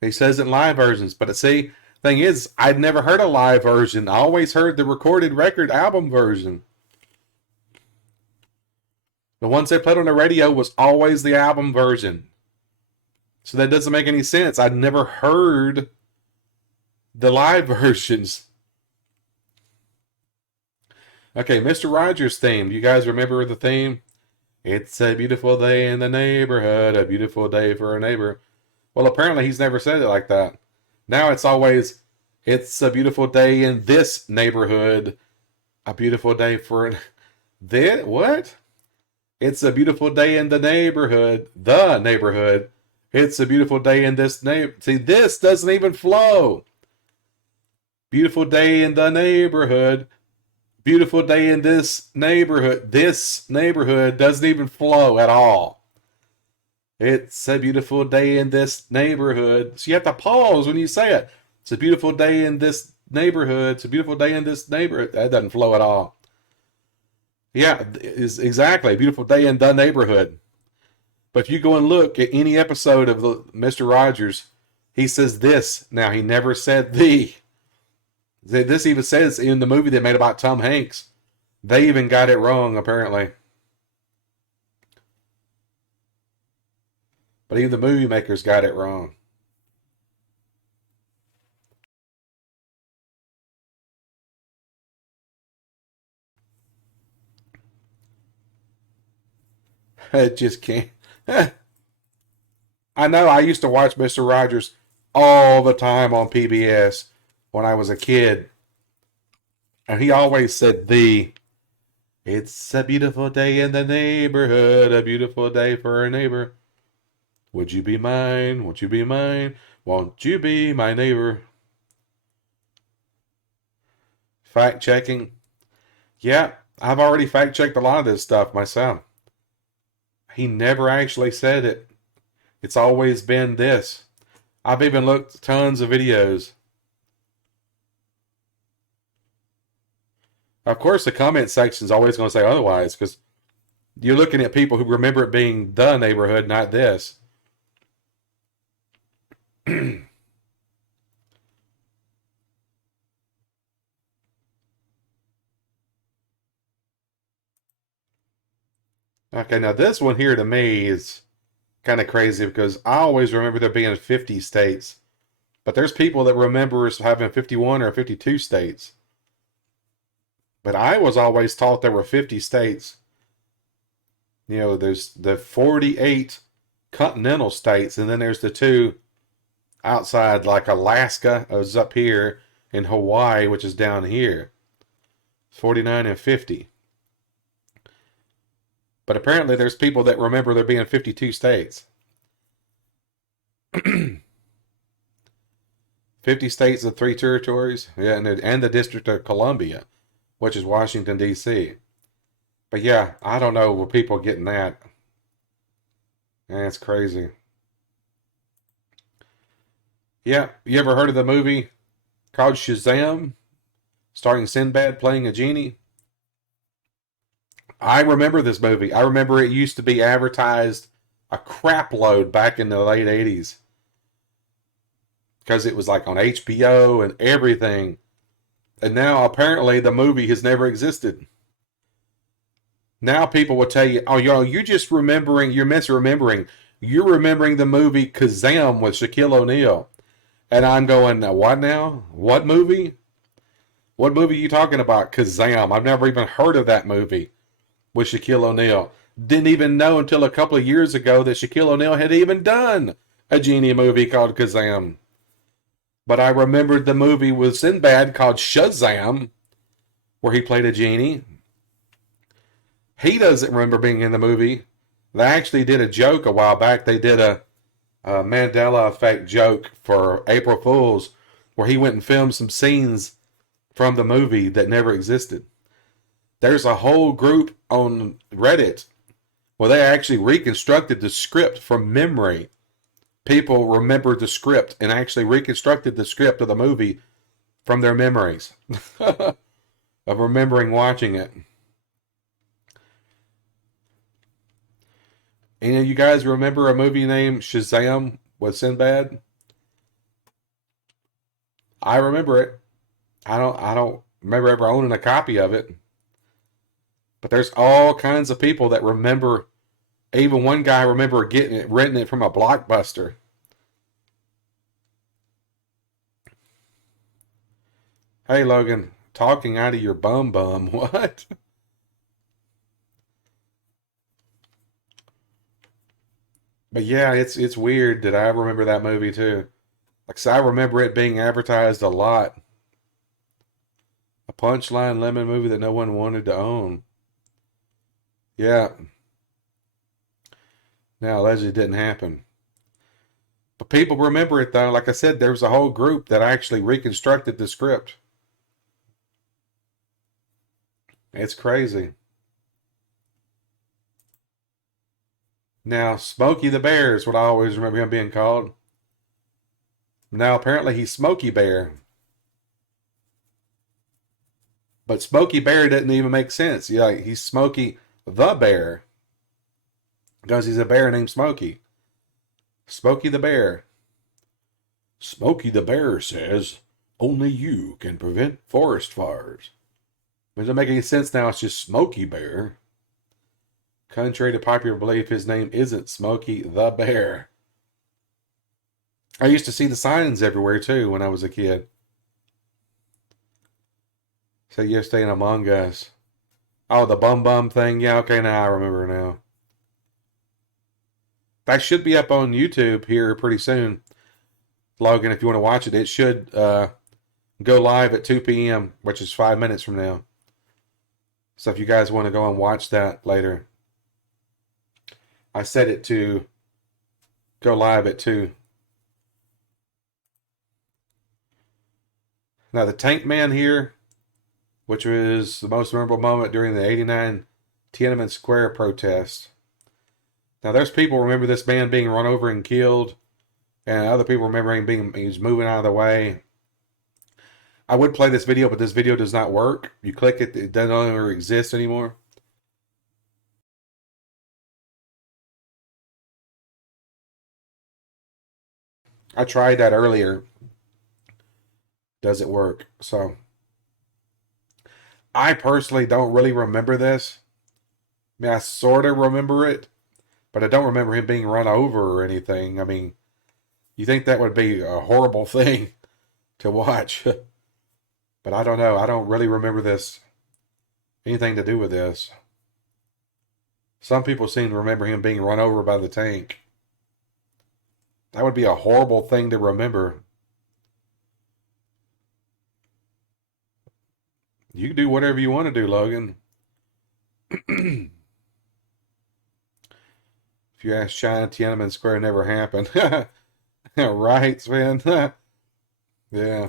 He says it in live versions. But see, thing is, I'd never heard a live version. I always heard the recorded record album version. The ones they played on the radio was always the album version. So that doesn't make any sense. I'd never heard the live versions. Okay, Mr. Rogers' theme. Do you guys remember the theme? It's a beautiful day in the neighborhood, a beautiful day for a neighbor. Well, apparently he's never said it like that. Now it's always, it's a beautiful day in this neighborhood, a beautiful day for this. What? It's a beautiful day in the neighborhood, the neighborhood. It's a beautiful day in this neighborhood. See, this doesn't even flow. Beautiful day in the neighborhood. Beautiful day in this neighborhood. This neighborhood doesn't even flow at all. It's a beautiful day in this neighborhood. So you have to pause when you say it. It's a beautiful day in this neighborhood. It's a beautiful day in this neighborhood. That doesn't flow at all. Yeah, is exactly. A beautiful day in the neighborhood. But if you go and look at any episode of Mr. Rogers, he says this. Now, he never said the. This even says in the movie they made about Tom Hanks. They even got it wrong, apparently. But even the movie makers got it wrong. It just can't. I know I used to watch Mr. Rogers all the time on PBS when I was a kid. And he always said it's a beautiful day in the neighborhood, a beautiful day for a neighbor. Would you be mine? Won't you be mine? Won't you be my neighbor? Fact checking. Yeah, I've already fact checked a lot of this stuff myself. He never actually said it. It's always been this. I've even looked tons of videos. Of course, the comment section is always going to say otherwise because you're looking at people who remember it being the neighborhood, not this. Okay, now this one here to me is kind of crazy because I always remember there being 50 states, but there's people that remember us having 51 or 52 states. But I was always taught there were 50 states. You know, there's the 48 continental states, and then there's the two outside, like Alaska is up here, and Hawaii, which is down here. 49 and 50. But apparently there's people that remember there being 52 states. 50 states and 3 territories. Yeah, and the District of Columbia, which is Washington, D.C. But yeah, I don't know where people are getting that. That's crazy. Yeah, you ever heard of the movie called Shazam, starring Sinbad playing a genie? I remember this movie. I remember it used to be advertised a crap load back in the late 80s because it was like on HBO and everything. And now apparently the movie has never existed. Now people will tell you, oh, you're just remembering, you're misremembering. You're remembering the movie Kazam with Shaquille O'Neal. And I'm going, what now? What movie? What movie are you talking about? Kazam. I've never even heard of that movie with Shaquille O'Neal. Didn't even know until a couple of years ago that Shaquille O'Neal had even done a genie movie called Kazam. But I remembered the movie with Sinbad called Shazam, where he played a genie. He doesn't remember being in the movie. They actually did a joke a while back. They did a Mandela Effect joke for April Fools, where he went and filmed some scenes from the movie that never existed. There's a whole group on Reddit where they actually reconstructed the script from memory. People remembered the script and actually reconstructed the script of the movie from their memories of remembering watching it. Any of you guys remember a movie named Shazam with Sinbad? I remember it. I don't remember ever owning a copy of it. But there's all kinds of people that remember. Even one guy remember getting it, renting it from a Blockbuster. Hey Logan, talking out of your bum. What? But yeah, it's weird that I remember that movie too. Like, so I remember it being advertised a lot. A Punchline Lemon movie that no one wanted to own. Yeah. Now, allegedly didn't happen. But people remember it though. Like I said, there was a whole group that actually reconstructed the script. It's crazy. Now, Smokey the Bear is what I always remember him being called. Now, apparently he's Smokey Bear. But Smokey Bear doesn't even make sense. Yeah, he's Smokey the Bear. Because he's a bear named Smokey. Smokey the Bear. Smokey the Bear says, only you can prevent forest fires. It doesn't make any sense now, it's just Smokey Bear. Contrary to popular belief, his name isn't Smokey the Bear. I used to see the signs everywhere too when I was a kid. Say yes, staying Among Us. Oh, the bum thing. Yeah, okay, now I remember now. That should be up on YouTube here pretty soon, Logan. If you want to watch it, it should go live at 2 p.m., which is 5 minutes from now. So if you guys want to go and watch that later, I set it to go live at 2. Now the Tank Man here, which was the most memorable moment during the '89 Tiananmen Square protest. Now there's people remember this man being run over and killed, and other people remember him he was moving out of the way. I would play this video, but this video does not work. You click it, it doesn't longer exist anymore. I tried that earlier. Doesn't work. So I personally don't really remember this. I mean, I sort of remember it, but I don't remember him being run over or anything. I mean, you think that would be a horrible thing to watch. But I don't know. I don't really remember this, anything to do with this. Some people seem to remember him being run over by the tank. That would be a horrible thing to remember. You can do whatever you want to do, Logan. If you ask China, Tiananmen Square never happened. Right, Sven? Yeah.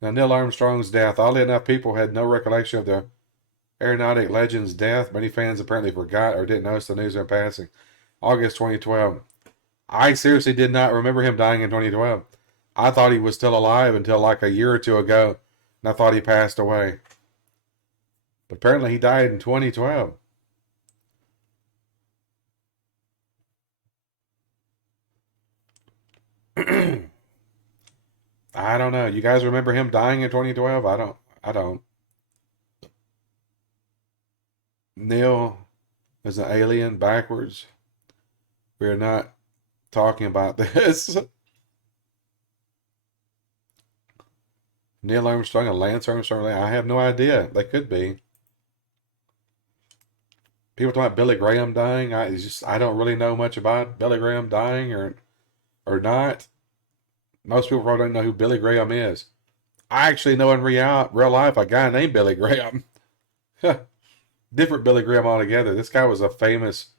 Now, Neil Armstrong's death. Oddly enough, people had no recollection of the aeronautic legend's death. Many fans apparently forgot or didn't notice the news in passing. August 2012. I seriously did not remember him dying in 2012. I thought he was still alive until like a year or two ago, and I thought he passed away. But apparently he died in 2012. I don't know. You guys remember him dying in 2012? I don't. Neil is an alien backwards. We're not talking about this. Neil Armstrong and Lance Armstrong. I have no idea. They could be. People talking about Billy Graham dying. I don't really know much about Billy Graham dying or not. Most people probably don't know who Billy Graham is. I actually know in real life a guy named Billy Graham. Different Billy Graham altogether. This guy was a famous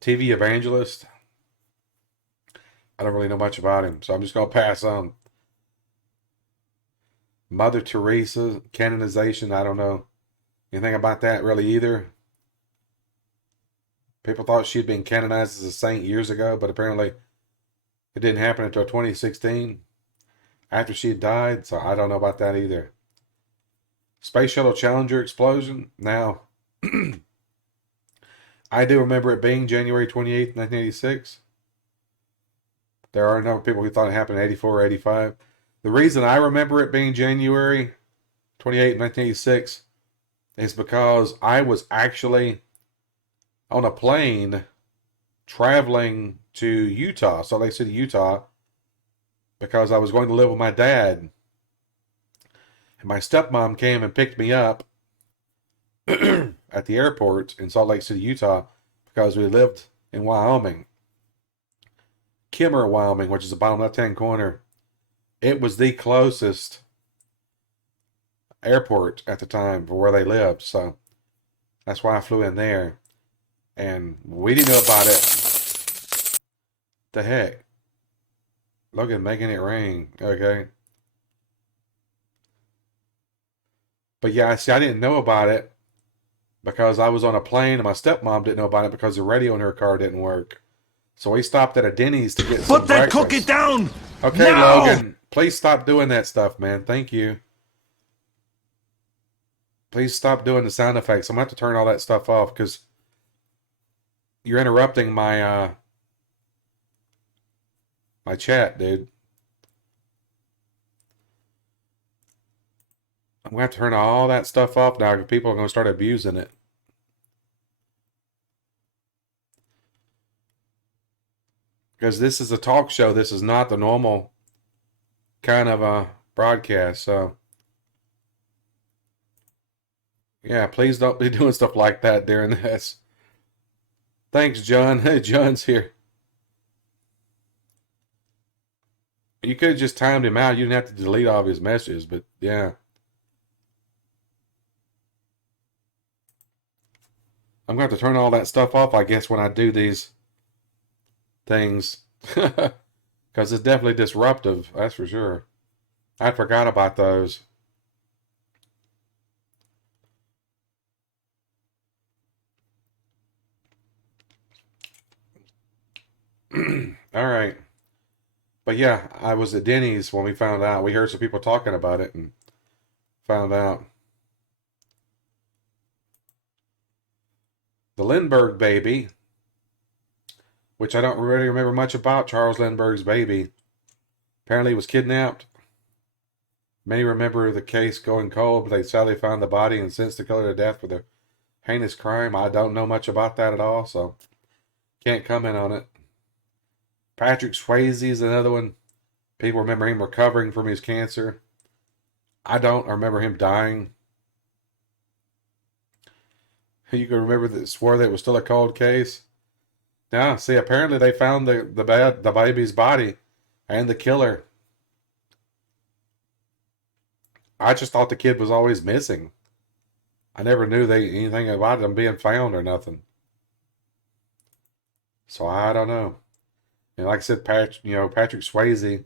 TV evangelist. I don't really know much about him, so I'm just going to pass on. Mother Teresa, canonization, I don't know anything about that really either. People thought she'd been canonized as a saint years ago, but apparently it didn't happen until 2016 after she had died, so I don't know about that either. Space Shuttle Challenger explosion. Now, I do remember it being January 28th, 1986. There are a number of people who thought it happened in 84 or 85. The reason I remember it being January 28th, 1986 is because I was actually on a plane traveling to Utah, Salt Lake City, Utah, because I was going to live with my dad. And my stepmom came and picked me up at the airport in Salt Lake City, Utah, because we lived in Wyoming. Kimmer, Wyoming, which is the bottom left-hand corner. It was the closest airport at the time for where they lived, so that's why I flew in there. And we didn't know about it. The heck? Logan making it rain. Okay. But yeah, see, I didn't know about it because I was on a plane and my stepmom didn't know about it because the radio in her car didn't work. So we stopped at a Denny's to get some Put that breakfast. cookie down! Okay, now! Logan, please stop doing that stuff, man. Thank you. Please stop doing the sound effects. I'm going to have to turn all that stuff off because you're interrupting my my chat, dude. I'm going to have to turn all that stuff off now because people are going to start abusing it. Because this is a talk show. This is not the normal kind of a broadcast. So, yeah, please don't be doing stuff like that during this. Thanks, John. Hey, John's here. You could have just timed him out. You didn't have to delete all of his messages, but yeah. I'm going to have to turn all that stuff off, I guess, when I do these things. Because it's definitely disruptive, that's for sure. I forgot about those. All right. But yeah, I was at Denny's when we found out. We heard some people talking about it and found out. The Lindbergh baby, which I don't really remember much about, Charles Lindbergh's baby, apparently was kidnapped. Many remember the case going cold, but they sadly found the body and sentenced the killer to death for the heinous crime. I don't know much about that at all, so can't comment on it. Patrick Swayze is another one. People remember him recovering from his cancer. I don't remember him dying. You can remember that swore that it was still a cold case. Yeah, see, apparently they found the baby's body and the killer. I just thought the kid was always missing. I never knew anything about them being found or nothing. So I don't know. And like I said, Patrick Swayze.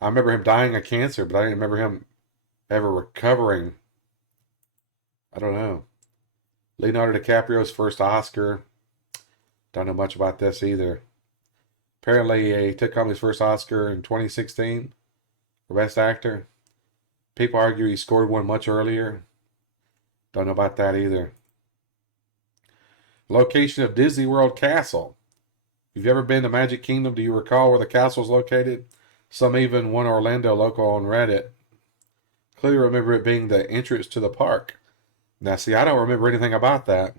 I remember him dying of cancer, but I didn't remember him ever recovering. I don't know. Leonardo DiCaprio's first Oscar. Don't know much about this either. Apparently, he took home his first Oscar in 2016 for Best Actor. People argue he scored one much earlier. Don't know about that either. Location of Disney World Castle. If you've ever been to Magic Kingdom, do you recall where the castle is located? Some even one Orlando local on Reddit clearly remember it being the entrance to the park. Now, see, I don't remember anything about that.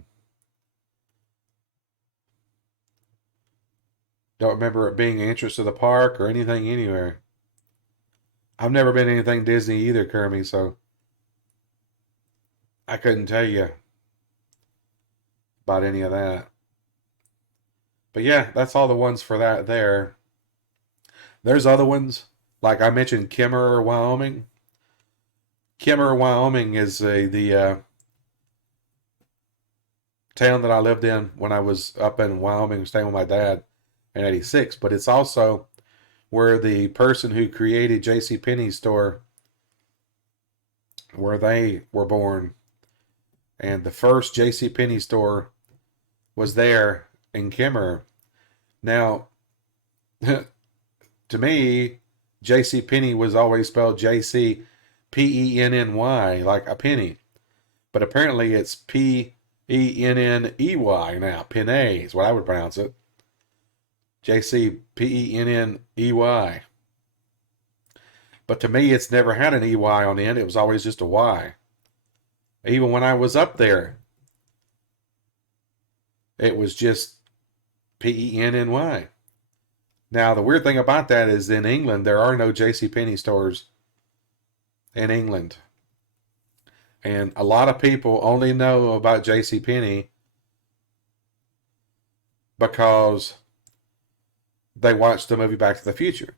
Don't remember it being the entrance to the park or anything anywhere. I've never been to anything Disney either, Kermie, so I couldn't tell you about any of that. But yeah, that's all the ones for that there. There's other ones, like I mentioned, Kimmer, Wyoming. Kimmer, Wyoming is the town that I lived in when I was up in Wyoming staying with my dad in '86. But it's also where the person who created J.C. Penney's store, where they were born, and the first J.C. Penney store was there in Kimmer. Now, to me, J.C. Penney was always spelled J.C. P-E-N-N-Y, like a penny. But apparently it's P-E-N-N-E-Y now. Penne is what I would pronounce it. J-C-P-E-N-N-E-Y. But to me, it's never had an E-Y on the end. It was always just a Y. Even when I was up there, it was just P-E-N-N-Y. Now, the weird thing about that is in England, there are no J.C. Penney stores in England. And a lot of people only know about J.C. Penney because they watched the movie Back to the Future.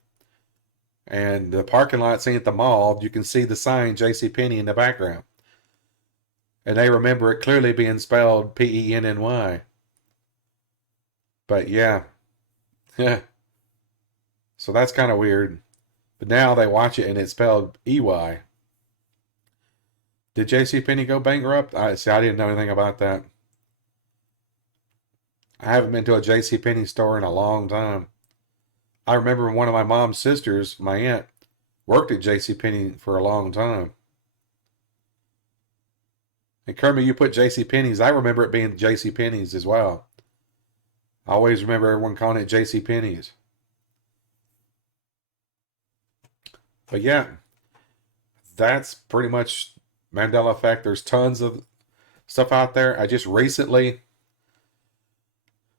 And the parking lot scene at the mall, you can see the sign J.C. Penney in the background. And they remember it clearly being spelled P-E-N-N-Y. But yeah. So that's kind of weird. But now they watch it and it's spelled E-Y. Did J.C. Penney go bankrupt? I didn't know anything about that. I haven't been to a J.C. Penney store in a long time. I remember one of my mom's sisters, my aunt, worked at J.C. Penney for a long time. And Kermit, you put J.C. Penney's. I remember it being J.C. Penney's as well. I always remember everyone calling it J.C. Penney's. But yeah, that's pretty much Mandela Effect. There's tons of stuff out there. I just recently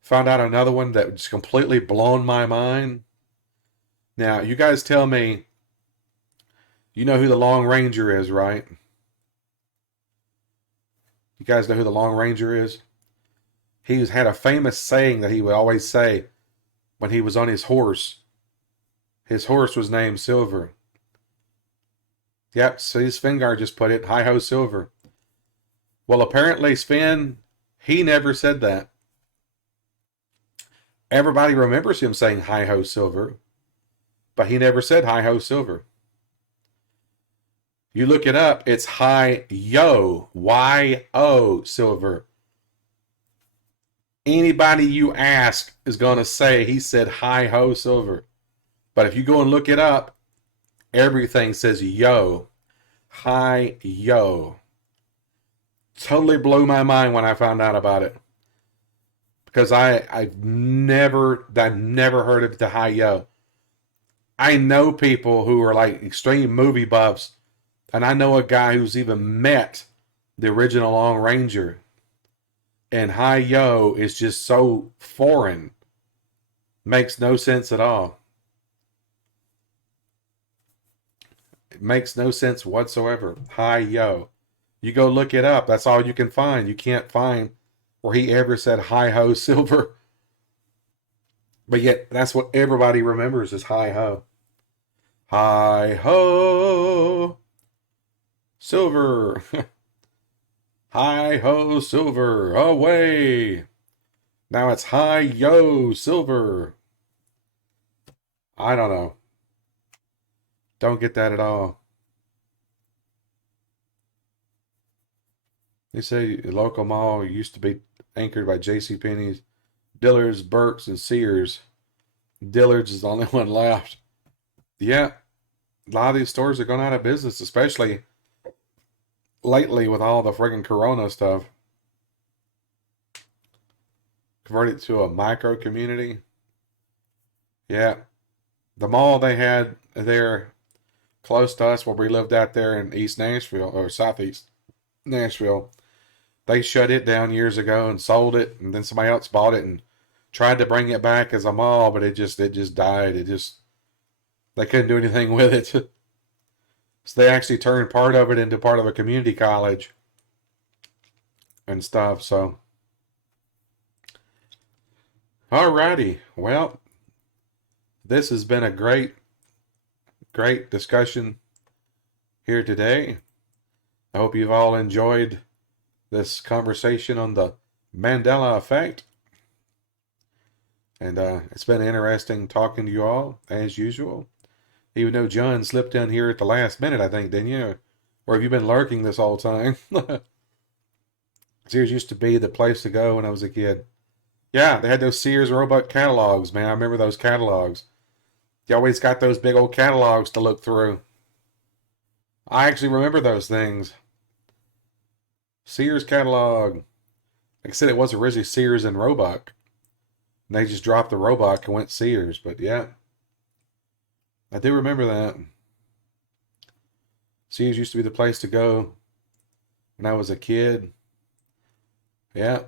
found out another one that just completely blown my mind. Now, you guys tell me, you know who the Long Ranger is, right? You guys know who the Long Ranger is? He had a famous saying that he would always say when he was on his horse. His horse was named Silver. Yep, see, Svengard just put it, hi ho Silver. Well, apparently Sven, he never said that. Everybody remembers him saying hi ho Silver, but he never said hi ho Silver. You look it up, it's hi yo, Y-O Silver. Anybody you ask is going to say he said hi ho Silver. But if you go and look it up, everything says yo. Hi yo. Totally blew my mind when I found out about it. Because I've never heard of the hi yo. I know people who are like extreme movie buffs, and I know a guy who's even met the original Lone Ranger. And hi yo is just so foreign. Makes no sense at all. It makes no sense whatsoever. Hi yo. You go look it up. That's all you can find. You can't find where he ever said hi ho Silver. But yet that's what everybody remembers is hi ho. Hi ho Silver. Hi ho Silver. Away. Now it's hi yo Silver. I don't know. Don't get that at all. They say the local mall used to be anchored by JCPenney's, Dillard's, Burke's, and Sears. Dillard's is the only one left. Yeah, a lot of these stores are going out of business, especially lately with all the friggin' Corona stuff. Converted to a micro community. Yeah, the mall they had there close to us where we lived out there in East Nashville or Southeast Nashville, they shut it down years ago and sold it, and then somebody else bought it and tried to bring it back as a mall, but it just died. They couldn't do anything with it. So they actually turned part of it into part of a community college and stuff. So, alrighty, well, this has been a great discussion here today. I hope you've all enjoyed this conversation on the Mandela Effect. And it's been interesting talking to you all, as usual. Even though John slipped in here at the last minute, I think, didn't you? Or have you been lurking this whole time? Sears used to be the place to go when I was a kid. Yeah, they had those Sears Roebuck catalogs, man. I remember those catalogs. You always got those big old catalogs to look through. I actually remember those things. Sears catalog. Like I said, it was originally Sears and Roebuck. And they just dropped the Roebuck and went Sears. But yeah, I do remember that. Sears used to be the place to go when I was a kid. Yeah.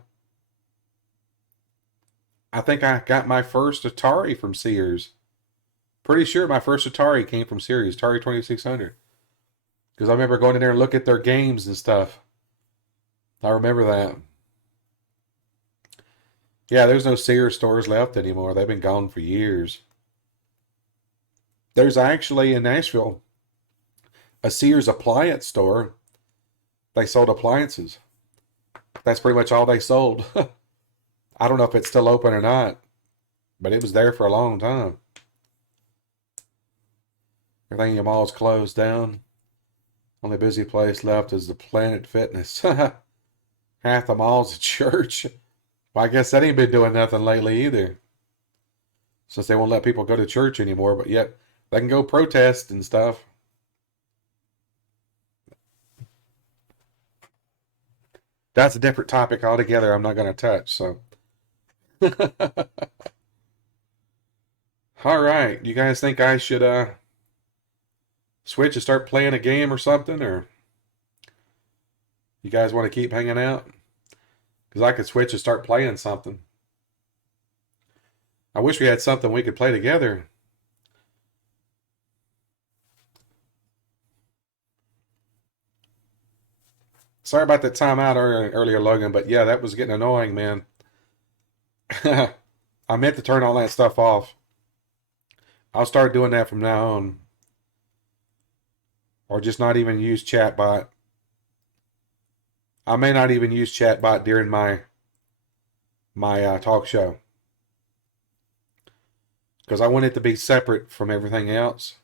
I think I got my first Atari from Sears. Pretty sure my first Atari came from Sears, Atari 2600. Because I remember going in there and look at their games and stuff. I remember that. Yeah, there's no Sears stores left anymore. They've been gone for years. There's actually in Nashville a Sears appliance store. They sold appliances. That's pretty much all they sold. I don't know if it's still open or not, but it was there for a long time. Everything in the mall's closed down. Only busy place left is the Planet Fitness. Half the mall's a church. Well, I guess that ain't been doing nothing lately either. Since they won't let people go to church anymore, but yet they can go protest and stuff. That's a different topic altogether I'm not going to touch, so. All right. You guys think I should switch and start playing a game or something? Or you guys want to keep hanging out? Because I could switch and start playing something. I wish we had something we could play together. Sorry about that timeout earlier, Logan, but yeah, that was getting annoying, man. I meant to turn all that stuff off. I'll start doing that from now on. Or just not even use chatbot. I may not even use chatbot during my talk show. Because I want it to be separate from everything else.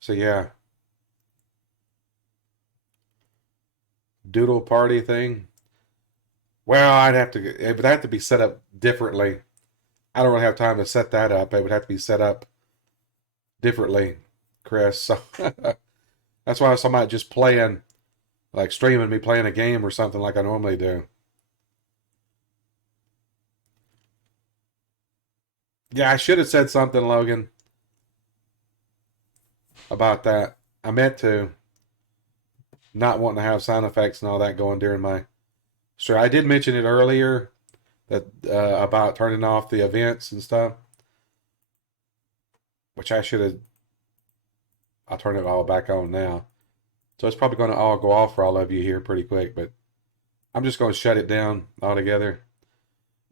So yeah. Doodle party thing. Well, it would have to be set up differently. I don't really have time to set that up. It would have to be set up differently, Chris. So that's why I was talking about just playing, like streaming me playing a game or something like I normally do. Yeah, I should have said something, Logan, about that. I meant to not wanting to have sound effects and all that going during my. Sure, I did mention it earlier that about turning off the events and stuff, which I should have. I'll turn it all back on now. So it's probably going to all go off for all of you here pretty quick, but I'm just going to shut it down altogether.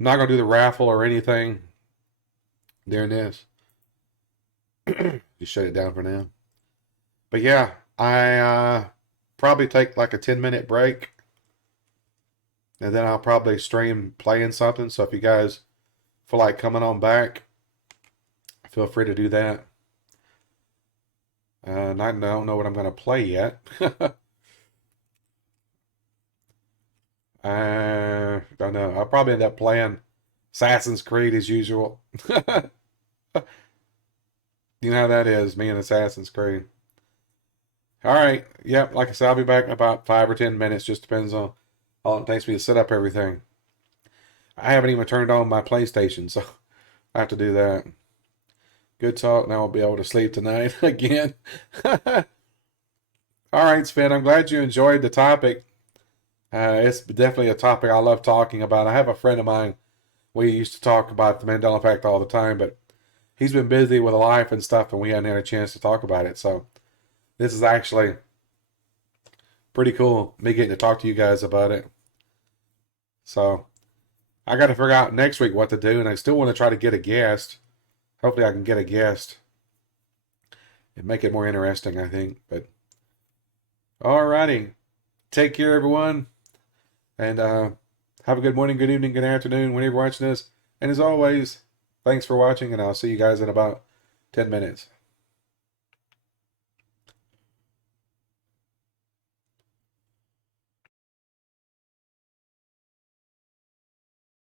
I'm not going to do the raffle or anything during this. Just shut it down for now. But yeah, I probably take like a 10-minute break. And then I'll probably stream playing something. So if you guys feel like coming on back, feel free to do that. And I don't know what I'm going to play yet. I don't know. I'll probably end up playing Assassin's Creed as usual. You know how that is, me and Assassin's Creed. All right. Yep. Like I said, I'll be back in about 5 or 10 minutes. Just depends on how long it takes me to set up everything. I haven't even turned on my PlayStation, so I have to do that. Good talk. Now I'll be able to sleep tonight again. All right, Sven. I'm glad you enjoyed the topic. It's definitely a topic I love talking about. I have a friend of mine. We used to talk about the Mandela Effect all the time, but he's been busy with life and stuff, and we hadn't had a chance to talk about it. So this is actually pretty cool, me getting to talk to you guys about it. So I got to figure out next week what to do, and I still want to try to get a guest. Hopefully I can get a guest and make it more interesting, I think. But alrighty. Take care, everyone. And have a good morning, good evening, good afternoon whenever you're watching this. And as always, thanks for watching, and I'll see you guys in about 10 minutes.